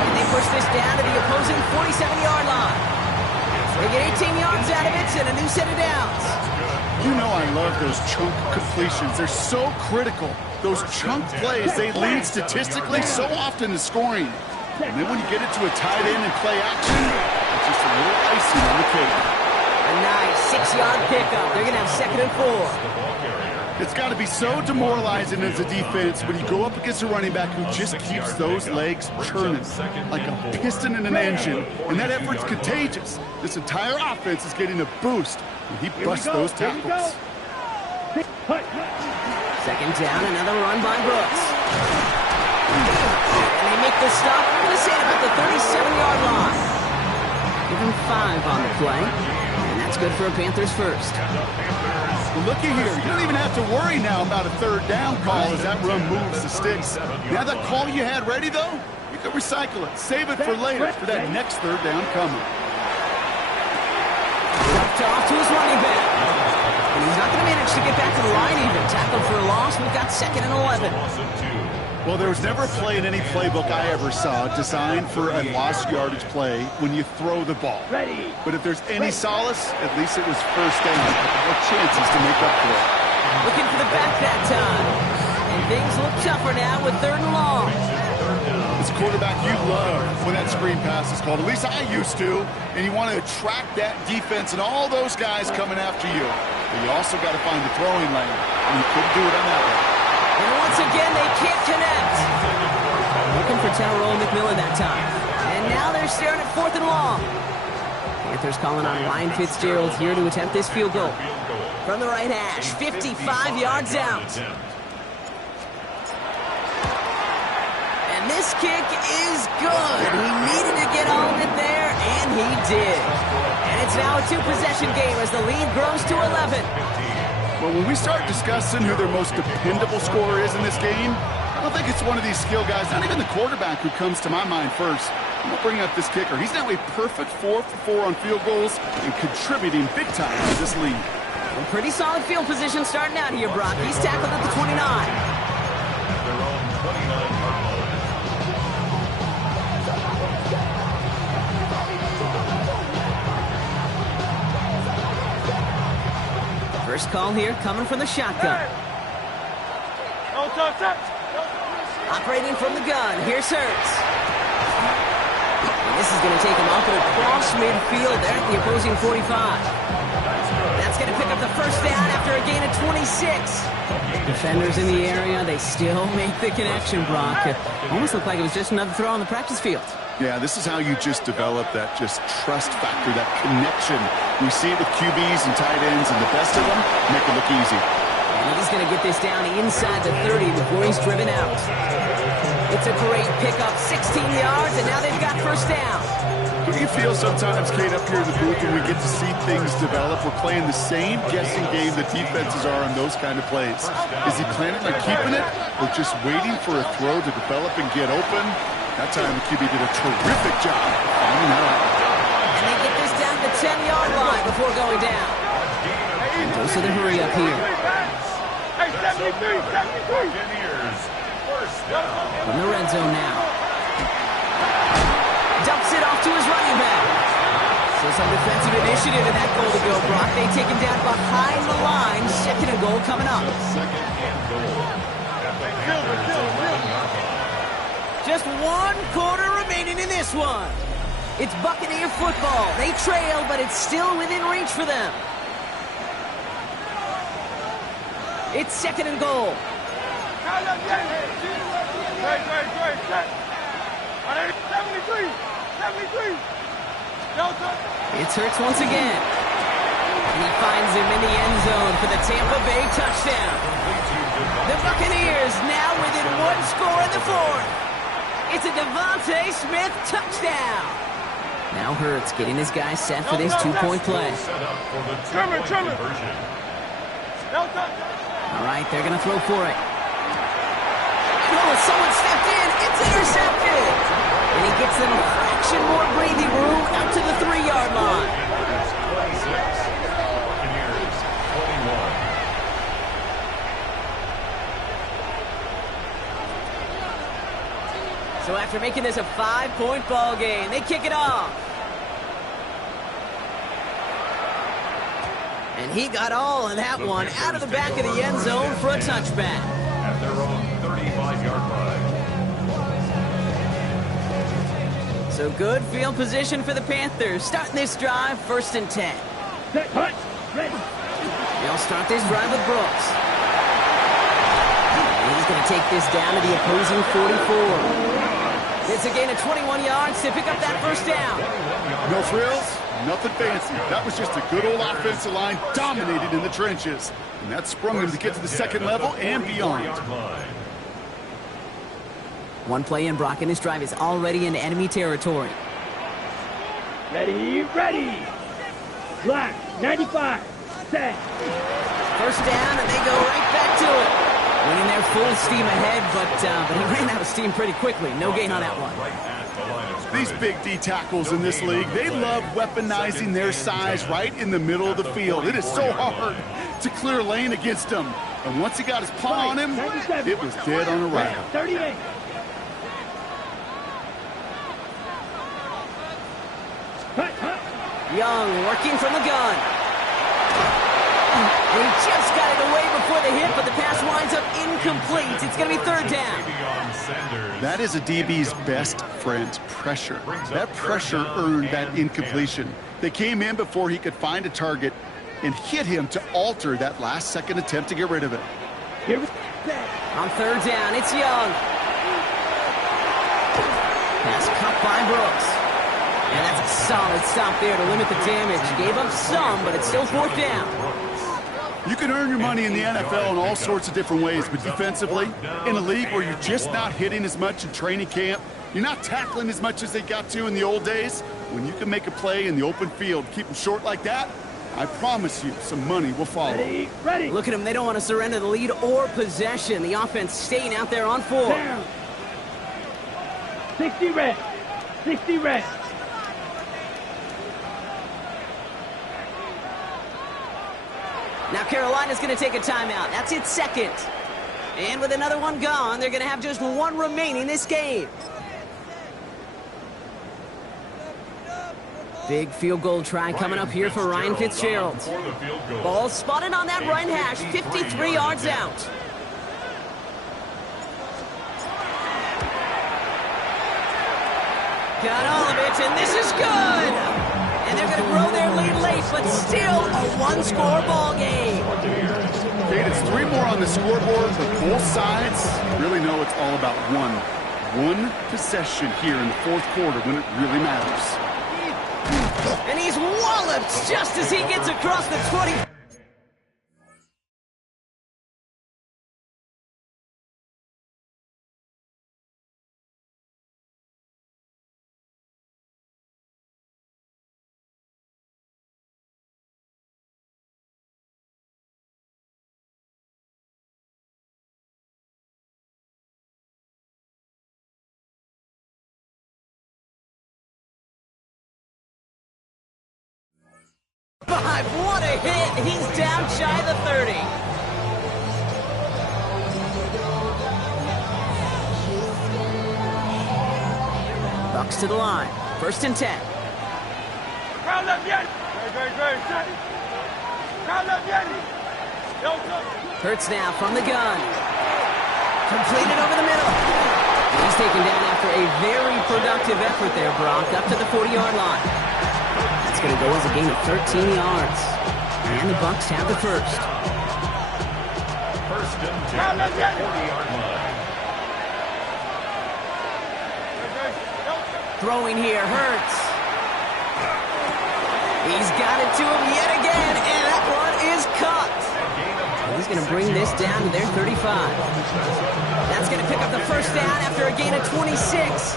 And they push this down to the opposing 47-yard line. They get 18 yards out of it and a new set of downs. You know I love those chunk completions. They're so critical. Those chunk plays, they lead statistically so often to scoring. And then when you get it to a tight end and play action, it's just a little icing on the cake. A nice 6-yard pickup. They're going to have 2nd and 4. It's got to be so demoralizing as a defense when you go up against a running back who just keeps those legs churning like a piston in an engine, and that effort's contagious. This entire offense is getting a boost when he busts those tackles. 2nd down, another run by Brooks. And they make the stop. I'm going to say about the 37-yard line. Give him 5 on the play, and that's good for a Panthers first. Well, looky here. You don't even have to worry now about a 3rd down call as that run moves the sticks. Now that call you had ready, though, you can recycle it. Save it for later for that next 3rd down coming. Left off to his running back. And he's not going to manage to get back to the line even. Tackled for a loss. We've got 2nd and 11. Well, there was never a play in any playbook I ever saw designed for a lost yardage play when you throw the ball. But if there's any solace, at least it was 1st down. No chances to make up for it. Looking for the back that time. And things look tougher now with 3rd and long. As a quarterback, you love when that screen pass is called. At least I used to. And you want to attract that defense and all those guys coming after you. But you also got to find the throwing lane. And you couldn't do it on that one. And once again, they can't connect. Looking for Tyrone McMillan that time. And now they're staring at 4th and long. Panthers calling on Ryan Fitzgerald here to attempt this field goal. From the right hash, 55 yards out. And this kick is good. He needed to get all of it there, and he did. And it's now a 2-possession game as the lead grows to 11. Well, when we start discussing who their most dependable scorer is in this game, I don't think it's one of these skill guys, not even the quarterback, who comes to my mind first. I'm going to bring up this kicker. He's now a perfect 4 for 4 on field goals and contributing big time to this lead. A pretty solid field position starting out here, Brock. He's tackled at the 29. Their own 29-yard line. First call here coming from the shotgun. Operating from the gun, here's Hurts. And this is going to take him up and across midfield there at the opposing 45. going to pick up the first down after a gain of 26. Defenders in the area, they still make the connection, Brock. It almost looked like it was just another throw on the practice field. Yeah, this is how you just develop that just trust factor, that connection. We see it with QBs and tight ends, and the best of them make it look easy. And he's going to get this down inside the 30 before he's driven out. It's a great pickup, 16 yards, and now they've got first down. Don't you feel sometimes, Kate, up here in the booth when we get to see things develop, we're playing the same guessing game the defenses are on those kind of plays? Is he planning on keeping it or just waiting for a throw to develop and get open? That time the QB did a terrific job finding out. And they get this down to the 10-yard line before going down. And goes to the hurry up here. Hey, 73, 73. From the red zone now. Dumps it off to his running back. So some defensive initiative in that goal to go, Brock. They take him down behind the line. Second and goal coming up. Just 1 quarter remaining in this one. It's Buccaneer football. They trail, but it's still within reach for them. It's second and goal. It's Hurts once again. And he finds him in the end zone for the Tampa Bay touchdown. The Buccaneers now within 1 score in the fourth. It's a Devontae Smith touchdown. Now Hurts getting his guys set for this 2-point play. All right, they're going to throw for it. Oh, someone stepped in. It's intercepted. And he gets them a fraction more breathing room out to the 3-yard line. So after making this a 5-point ball game, they kick it off. And he got all of that one out of the back of the end zone for a touchback. At their own 35-yard line. So good field position for the Panthers. Starting this drive, 1st and 10. Set, hut, ready. They'll start this drive with Brooks. And he's going to take this down to the opposing 44. It's a gain of 21 yards to pick up that first down. No frills, nothing fancy. That was just a good old offensive line dominated in the trenches. And that sprung him to get to the second level and beyond. One play in, Brock, and this drive is already in enemy territory. Ready, ready. Black, 95, set. First down, and they go right back to it. Winning there full steam ahead, but he ran out of steam pretty quickly. No gain on that one. These big D tackles in this league, they love weaponizing their size right in the middle of the field. It is so hard to clear lane against them. And once he got his paw on him, it was dead on arrival. 38. Young working from the gun. He just got it away before the hit, but the pass winds up incomplete. It's going to be 3rd down. That is a DB's best friend, pressure. That pressure earned that incompletion. They came in before he could find a target and hit him to alter that last-second attempt to get rid of it. On 3rd down, it's Young. Pass cut by Brooks. And that's a solid stop there to limit the damage. Gave up some, but it's still 4th down. You can earn your money in the NFL in all sorts of different ways, but defensively, in a league where you're just not hitting as much in training camp, you're not tackling as much as they got to in the old days, when you can make a play in the open field, keep them short like that, I promise you some money will follow. Ready, ready. Look at them. They don't want to surrender the lead or possession. The offense staying out there on 4. Down. 60 red. 60 red. Now Carolina's going to take a timeout. That's its 2nd. And with another one gone, they're going to have just 1 remaining this game. Big field goal try coming up here for Ryan Fitzgerald. Ball spotted on that right hash, 53 yards out. Got all of it, and this is good. And they're going to grow their lead late, but still a one-score ball game. Kate, it's 3 more on the scoreboard, but both sides really know it's all about one possession here in the 4th quarter when it really matters. And he's walloped just as he gets across the 20. What a hit! He's down shy of the 30. Bucks to the line. 1st and 10. Hurts now from the gun. Completed over the middle. He's taken down after a very productive effort there, Brock, up to the 40-yard line. That's going to go as a gain of 13 yards. And the Bucks have the first. 1st and 10 at the 40-yard line. Throwing here, Hurts. He's got it to him yet again, and that one is caught. He's going to bring this down to their 35. That's going to pick up the first down after a gain of 26.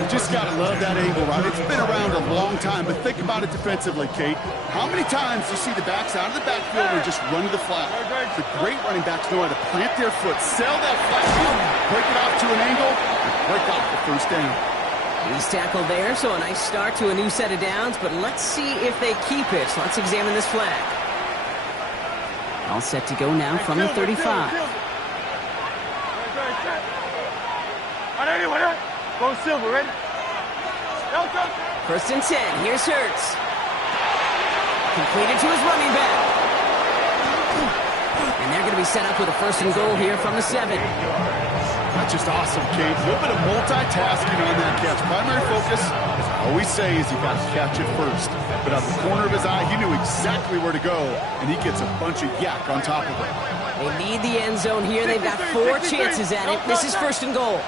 You just got to love that angle, right? It's been around a long time, but think about it defensively, Kate. How many times do you see the backs out of the backfield and just run to the flat? The great running backs know how to plant their foot, sell that flat field, break it off to an angle, and break off the first down. He's tackled there, so a nice start to a new set of downs, but let's see if they keep it. So let's examine this flag. All set to go now from the 35. Go Silver, ready? 1st and 10. Here's Hurts. Completed to his running back. And they're going to be set up with a 1st and goal here from the 7. That's just awesome, Kate. A little bit of multitasking on that catch. Primary focus, as I always say, is you got to catch it first. But out of the corner of his eye, he knew exactly where to go, and he gets a bunch of yak on top of it. They need the end zone here. They've got 4 chances at it. This is 1st and goal.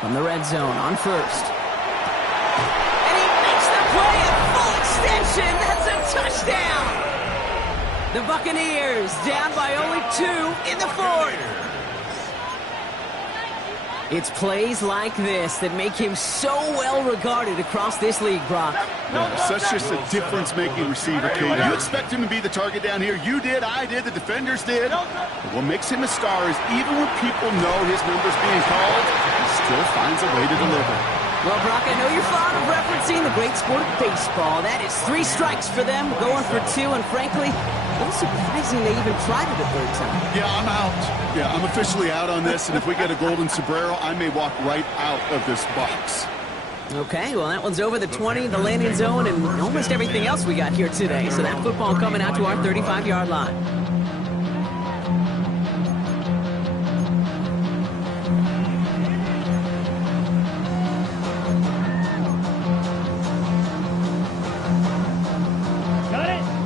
From the red zone on 1st. And he makes the play at full extension. That's a touchdown. The Buccaneers down by only 2 in the 4th. It's plays like this that make him so well regarded across this league, Brock. Yeah, such just a difference-making receiver, Kate. You expect him to be the target down here. You did, I did, the defenders did. But what makes him a star is even when people know his number's being called, he still finds a way to deliver. Well, Brock, I know you're fond of referencing the great sport of baseball. That is 3 strikes for them, going for 2, and frankly, a little surprising they even tried it a 3rd time. Yeah, I'm out. Yeah, I'm officially out on this, and if we get a golden sombrero, I may walk right out of this box. Okay, well, that one's over the 20, the landing zone, and almost everything else we got here today. So that football coming out to our 35-yard line.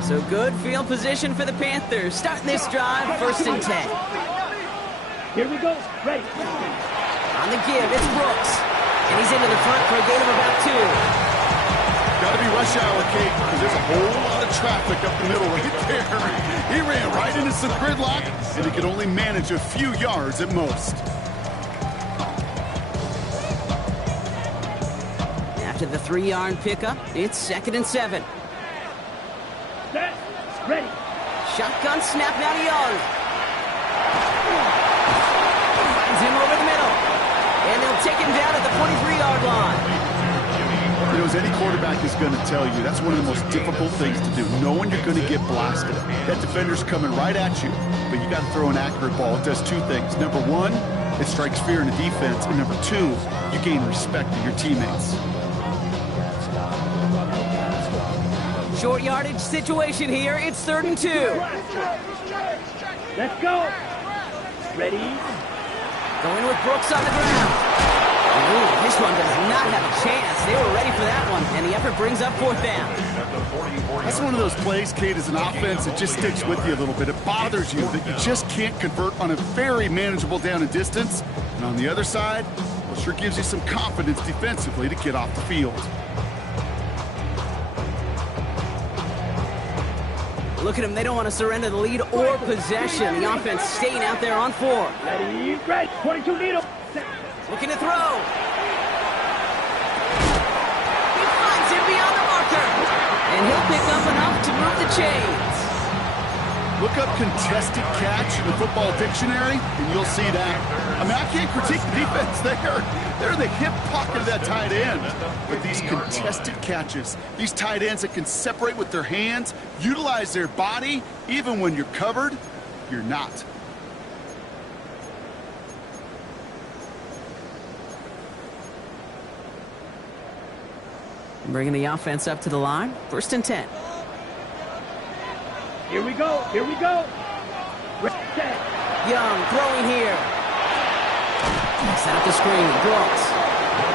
So good field position for the Panthers. Starting this drive, 1st and 10. Here we go. Ready. On the give, it's Brooks. And he's into the front for a gain of about 2. Got to be rush hour, Kate, because there's a whole lot of traffic up the middle right there. He ran right into some gridlock, and he could only manage a few yards at most. After the 3-yard pickup, it's 2nd and 7. Set. Ready. Shotgun snap now to Young. Finds him over the middle. And they'll take him down at the 43-yard line. You know, as any quarterback is going to tell you, that's one of the most difficult things to do, knowing you're going to get blasted. That defender's coming right at you, but you got to throw an accurate ball. It does 2 things. Number 1, it strikes fear in the defense. And number 2, you gain respect of your teammates. Short yardage situation here. It's 3rd and 2. Let's go. Ready. Going with Brooks on the ground. Ooh, this one does not have a chance. They were ready for that one, and the effort brings up 4th down. That's one of those plays, Kate, as an offense, it just sticks with you a little bit. It bothers you that you just can't convert on a very manageable down and distance. And on the other side, well, sure gives you some confidence defensively to get off the field. Look at them. They don't want to surrender the lead or possession. The offense staying out there on 4. Ready, right, 22 needle. Looking to throw. He finds him beyond the marker. And he'll pick up enough to move the chains. Look up contested catch in the football dictionary, and you'll see that. I mean, I can't critique the defense. They're in the hip pocket of that tight end. But these contested catches, these tight ends that can separate with their hands, utilize their body, even when you're covered, you're not. Bringing the offense up to the line. 1st and 10. Here we go, here we go. Set. Young throwing here. Set up the screen. Brooks.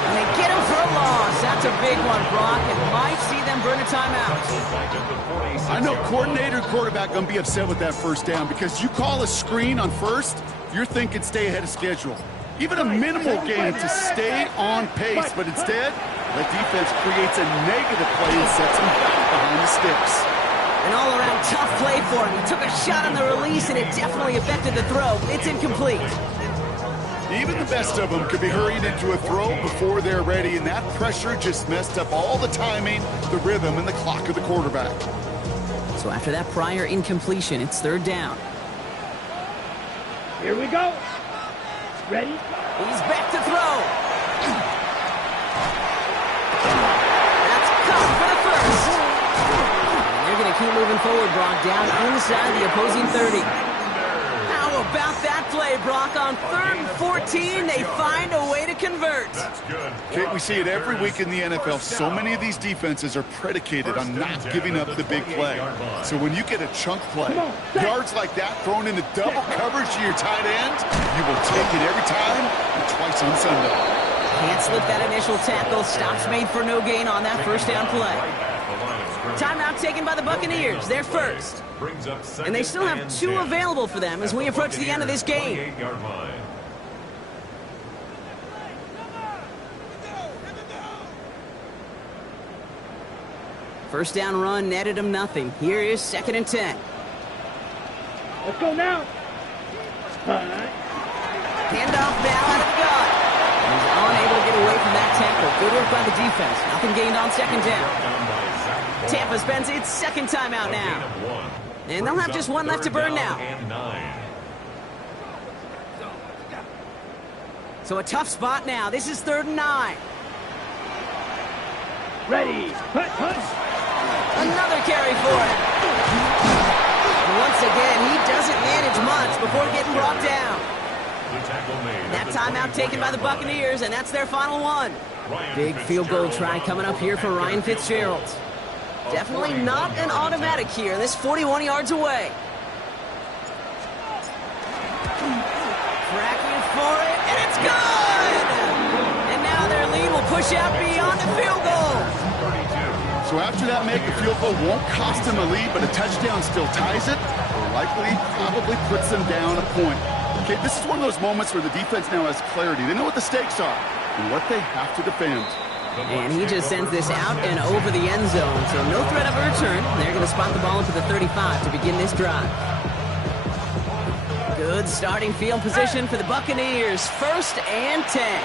And they get him for a loss. That's a big one, Brock. And might see them burn a timeout. I know coordinator and quarterback going to be upset with that 1st down because you call a screen on 1st, you're thinking stay ahead of schedule. Even a minimal gain to stay on pace, but instead, the defense creates a negative play and sets him back behind the sticks. An all-around tough play for him. He took a shot on the release, and it definitely affected the throw. It's incomplete. Even the best of them could be hurried into a throw before they're ready, and that pressure just messed up all the timing, the rhythm, and the clock of the quarterback. So after that prior incompletion, it's 3rd down. Here we go. Ready? He's back to throw. That's caught for the 1st. And they're going to keep moving forward, Brock, down inside the opposing 30. How about that play, Brock? On 3rd and 14, they find a way to convert. That's good. Kate, we see it every week in the NFL. So many of these defenses are predicated on not giving up the big play. So when you get a chunk play, yards like that thrown into double coverage to your tight end, you will take it every time and twice on Sunday. Can't slip that initial tackle. Stops made for no gain on that 1st down play. Timeout taken by the Buccaneers. They're 1st. And they still have 2 available for them as we approach the end of this game. First down run netted him nothing. Here is 2nd and 10. Let's go now. Handoff now out of the gun. He's unable to get away from that tackle. Good work by the defense. Nothing gained on 2nd down. Tampa spends its 2nd timeout now. And they'll have just 1 left to burn now. So a tough spot now. This is 3rd and 9. Ready. Punch. Another carry for him. Once again, he doesn't manage much before getting brought down. That timeout taken by the Buccaneers, and that's their final one. Big field goal try coming up here for Ryan Fitzgerald. Definitely not an automatic here. This 41 yards away. Tracking for it, and it's good! And now their lead will push out beyond the field goal. So after that make, a field goal won't cost them a lead, but a touchdown still ties it, or likely probably puts them down a point. Okay, this is one of those moments where the defense now has clarity. They know what the stakes are and what they have to defend. And he just sends this out and over the end zone, so no threat of a return. They're going to spot the ball into the 35 to begin this drive. Good starting field position for the Buccaneers. 1st and 10.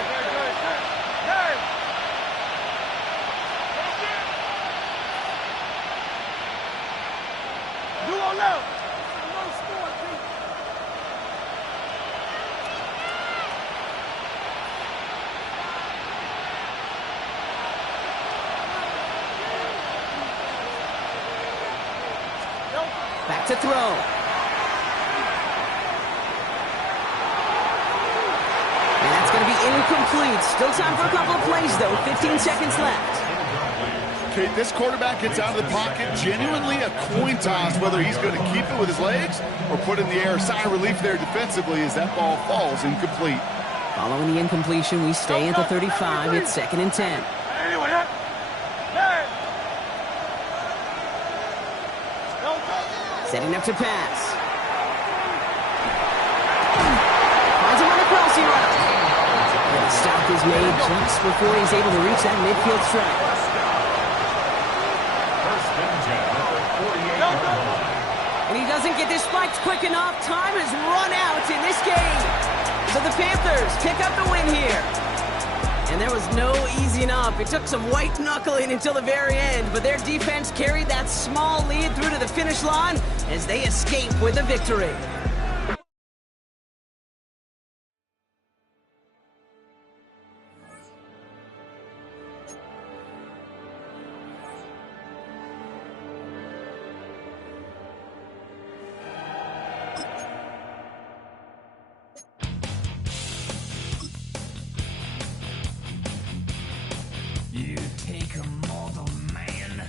Back to throw. And that's going to be incomplete. Still time for a couple of plays, though. 15 seconds left. Okay, this quarterback gets out of the pocket. Genuinely a coin toss whether he's going to keep it with his legs or put it in the air. Sigh of relief there defensively as that ball falls incomplete. Following the incompletion, we stay at the 35. It's 2nd and 10. Setting up to pass. Finds him on the crossing route. And a stop is made just before he's able to reach that midfield strike. First and 10 at the 48-yard line. And he doesn't get this spiked quick enough. Time has run out in this game. So the Panthers pick up the win here. And there was no easing up. It took some white knuckling until the very end, but their defense carried that small lead through to the finish line as they escape with a victory. You take a mortal man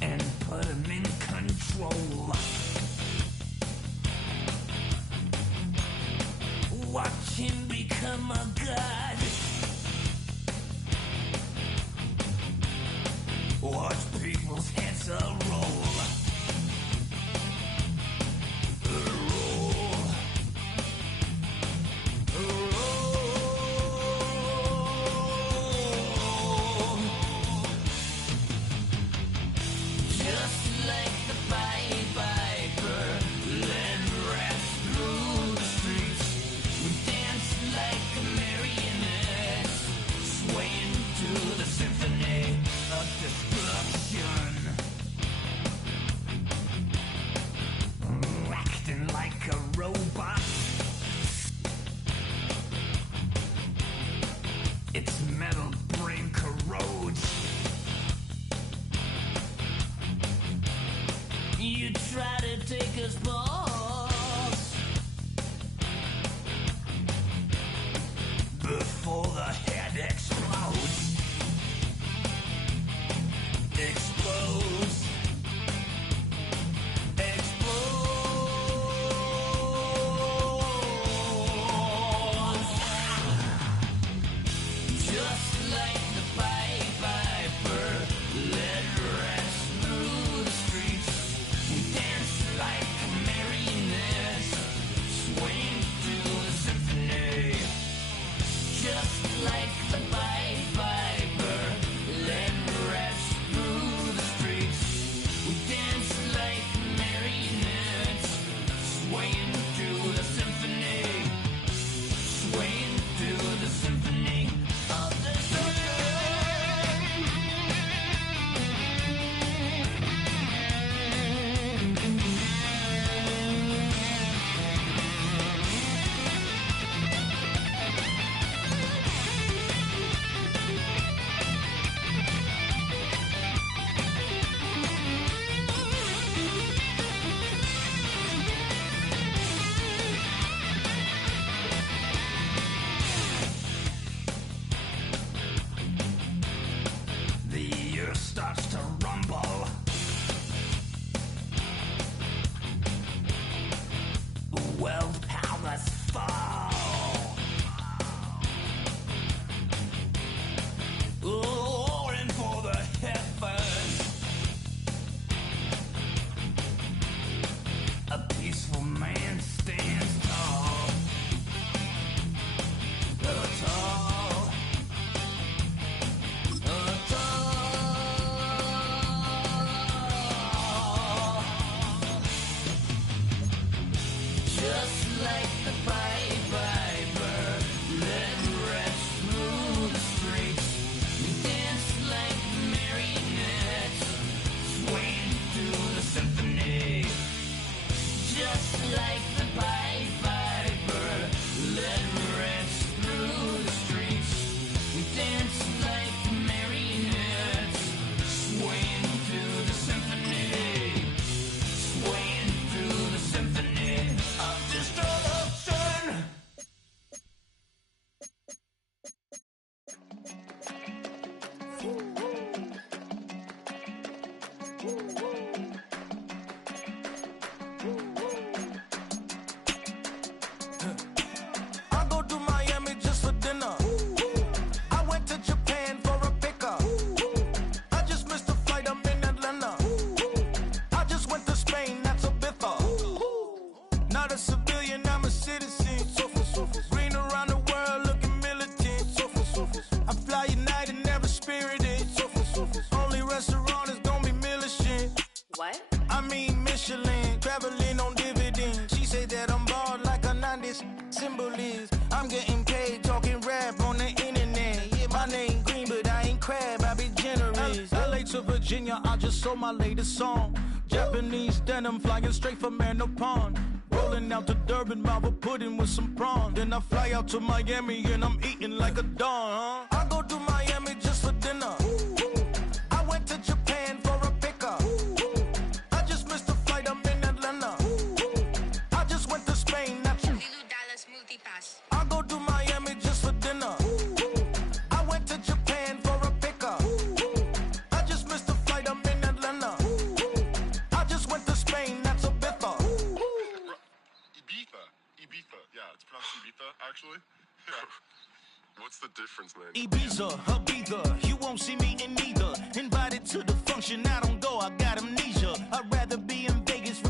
and put him in control. Watch him become a god. Watch people's heads roll. Its metal brain corrodes. You try to take us balls before the head explodes. Explodes. Starts to rumble. World powers fall. Roaring for the heavens. A peaceful man stands tall. Tall. Just like the Pied Piper, let rest through the streets. Dance like marionettes, swaying through the symphony. Just like the Pied Piper, let rest through the streets. Dance like marionettes, swaying through the symphony. Swaying through the symphony of destruction. to Virginia, I just sold my latest song. Japanese denim flying straight from Manapon. Rolling out to Durban, Malva pudding with some prawn. Then I fly out to Miami and I'm eating like a don, I go to Miami just for dinner. I went to Japan for a pickup. I just missed the flight, I'm in Atlanta. I just went to Spain, that's Lulu Dallas Multipass. I go to Miami just for dinner. I went to Japan for a pickup. I just missed the flight, I'm in Atlanta. I just went to Spain, that's Ibiza. Ibiza, yeah, it's pronounced Ibiza, actually. Yeah. What's the difference, man? Ibiza, Ibiza, you won't see me in neither. Invited to the function, I don't go, I got amnesia. I'd rather be in Vegas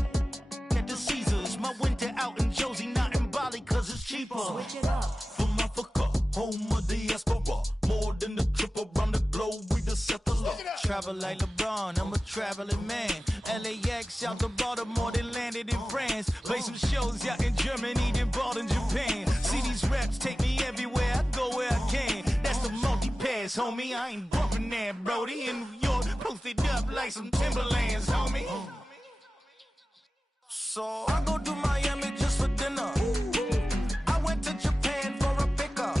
at the Caesars. My winter out in Josie, not in Bali, cause it's cheaper. Switch it up. From Africa, home of the diaspora. More than the trip around the globe, we the settler. Travel like LeBron, I'm a traveling man. LAX out to Baltimore, then landed in France. Play some shows out in Germany, then bought in Japan. See these reps take me everywhere, I go where I can. That's the multi-pass, homie, I ain't bumping that, Brody. In New York, posted up like some Timberlands, homie. So I go to Miami just for dinner. I went to Japan for a pickup.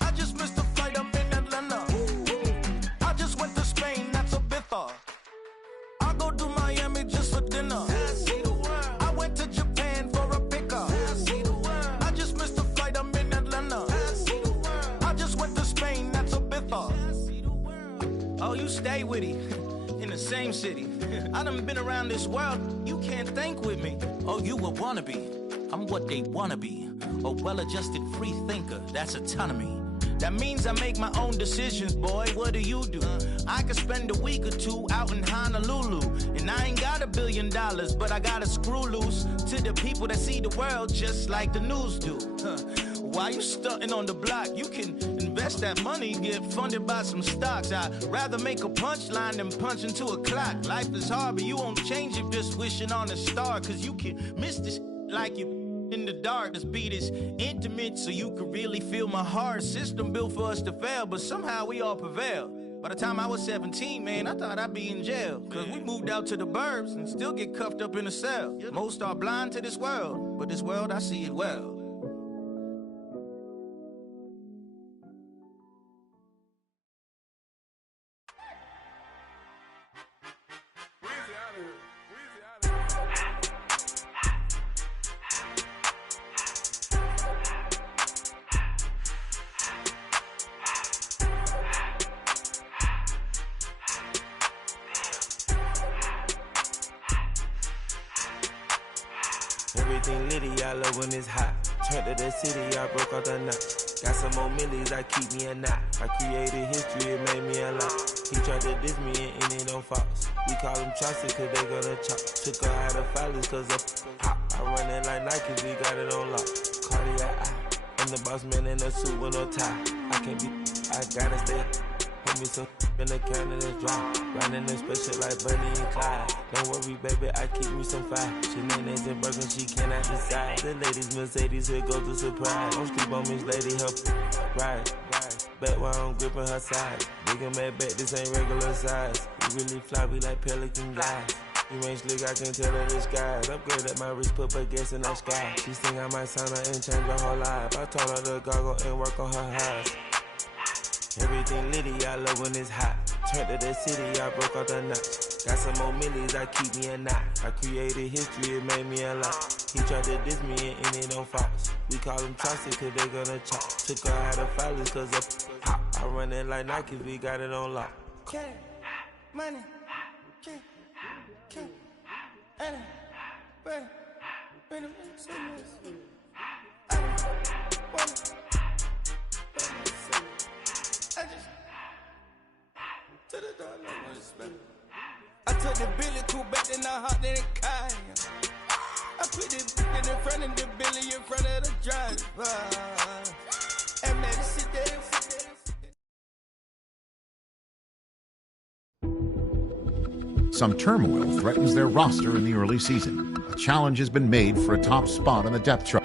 I just missed the flight, I'm in Atlanta. I just went to Spain, that's Ibiza. I go to Miami just for dinner. I went to Japan for a pickup. I just missed the flight, I'm in Atlanta. I just went to Spain, that's Ibiza. Oh, you stay with it. In the same city. I done been around this world, you can't think with me. Oh, you a wannabe, I'm what they wanna be. A well-adjusted free thinker, that's autonomy. That means I make my own decisions, boy, what do you do? I could spend a week or two out in Honolulu. And I ain't got $1 billion, but I got a screw loose to the people that see the world just like the news do. While you stunting on the block, you can invest that money, get funded by some stocks. I'd rather make a punchline than punch into a clock. Life is hard, but you won't change it just wishing on a star. Cause you can miss this like you in the dark. This beat is intimate, so you can really feel my heart. System built for us to fail, but somehow we all prevail. By the time I was 17, man, I thought I'd be in jail. Cause we moved out to the burbs and still get cuffed up in a cell. Most are blind to this world, but this world, I see it well. Everything litty, I love when it's hot. Turned to the city, I broke out the knot. Got some more millies, I keep me a knot. I created history, it made me a lot. He tried to diss me and it don't false. We call him Chaucer cause they gonna chop. Took her out of filers cause up hot. I run it like Nike, we got it on lock. Cardiac eye, I'm the boss man in a suit with no tie. I can't be, I gotta stay. Put me some in the can and it's dry. Riding in special like Bunny and Clyde. Don't worry, baby, I keep me some fire. She names and broken, she cannot decide. The ladies, Mercedes, here go to surprise. Don't sleep on Miss Lady, help ride. Back while I'm gripping her side. Big and mad back, this ain't regular size. We really fly, we like pelican guys. You ain't slick, I can tell her the skies. Upgrade at my wrist, put her gas in the sky. She think I might sign her and change her whole life. I told her to goggle and work on her eyes. Everything litty, I love when it's hot. Turned to the city, I broke out the knot. Got some more millies, I keep me a knot. I created history, it made me a lot. He tried to diss me and it don't false. We call him Chaucer cause they gonna chop. Took her out of filers cause up hot. I run it like Nike, we got it on lock. Cash, money, cash, money, bread, I took the Billy Cool back, then I hopped in the car. I put the in front of the Billy in front of the driver. And man, sit there. Some turmoil threatens their roster in the early season. A challenge has been made for a top spot on the depth chart.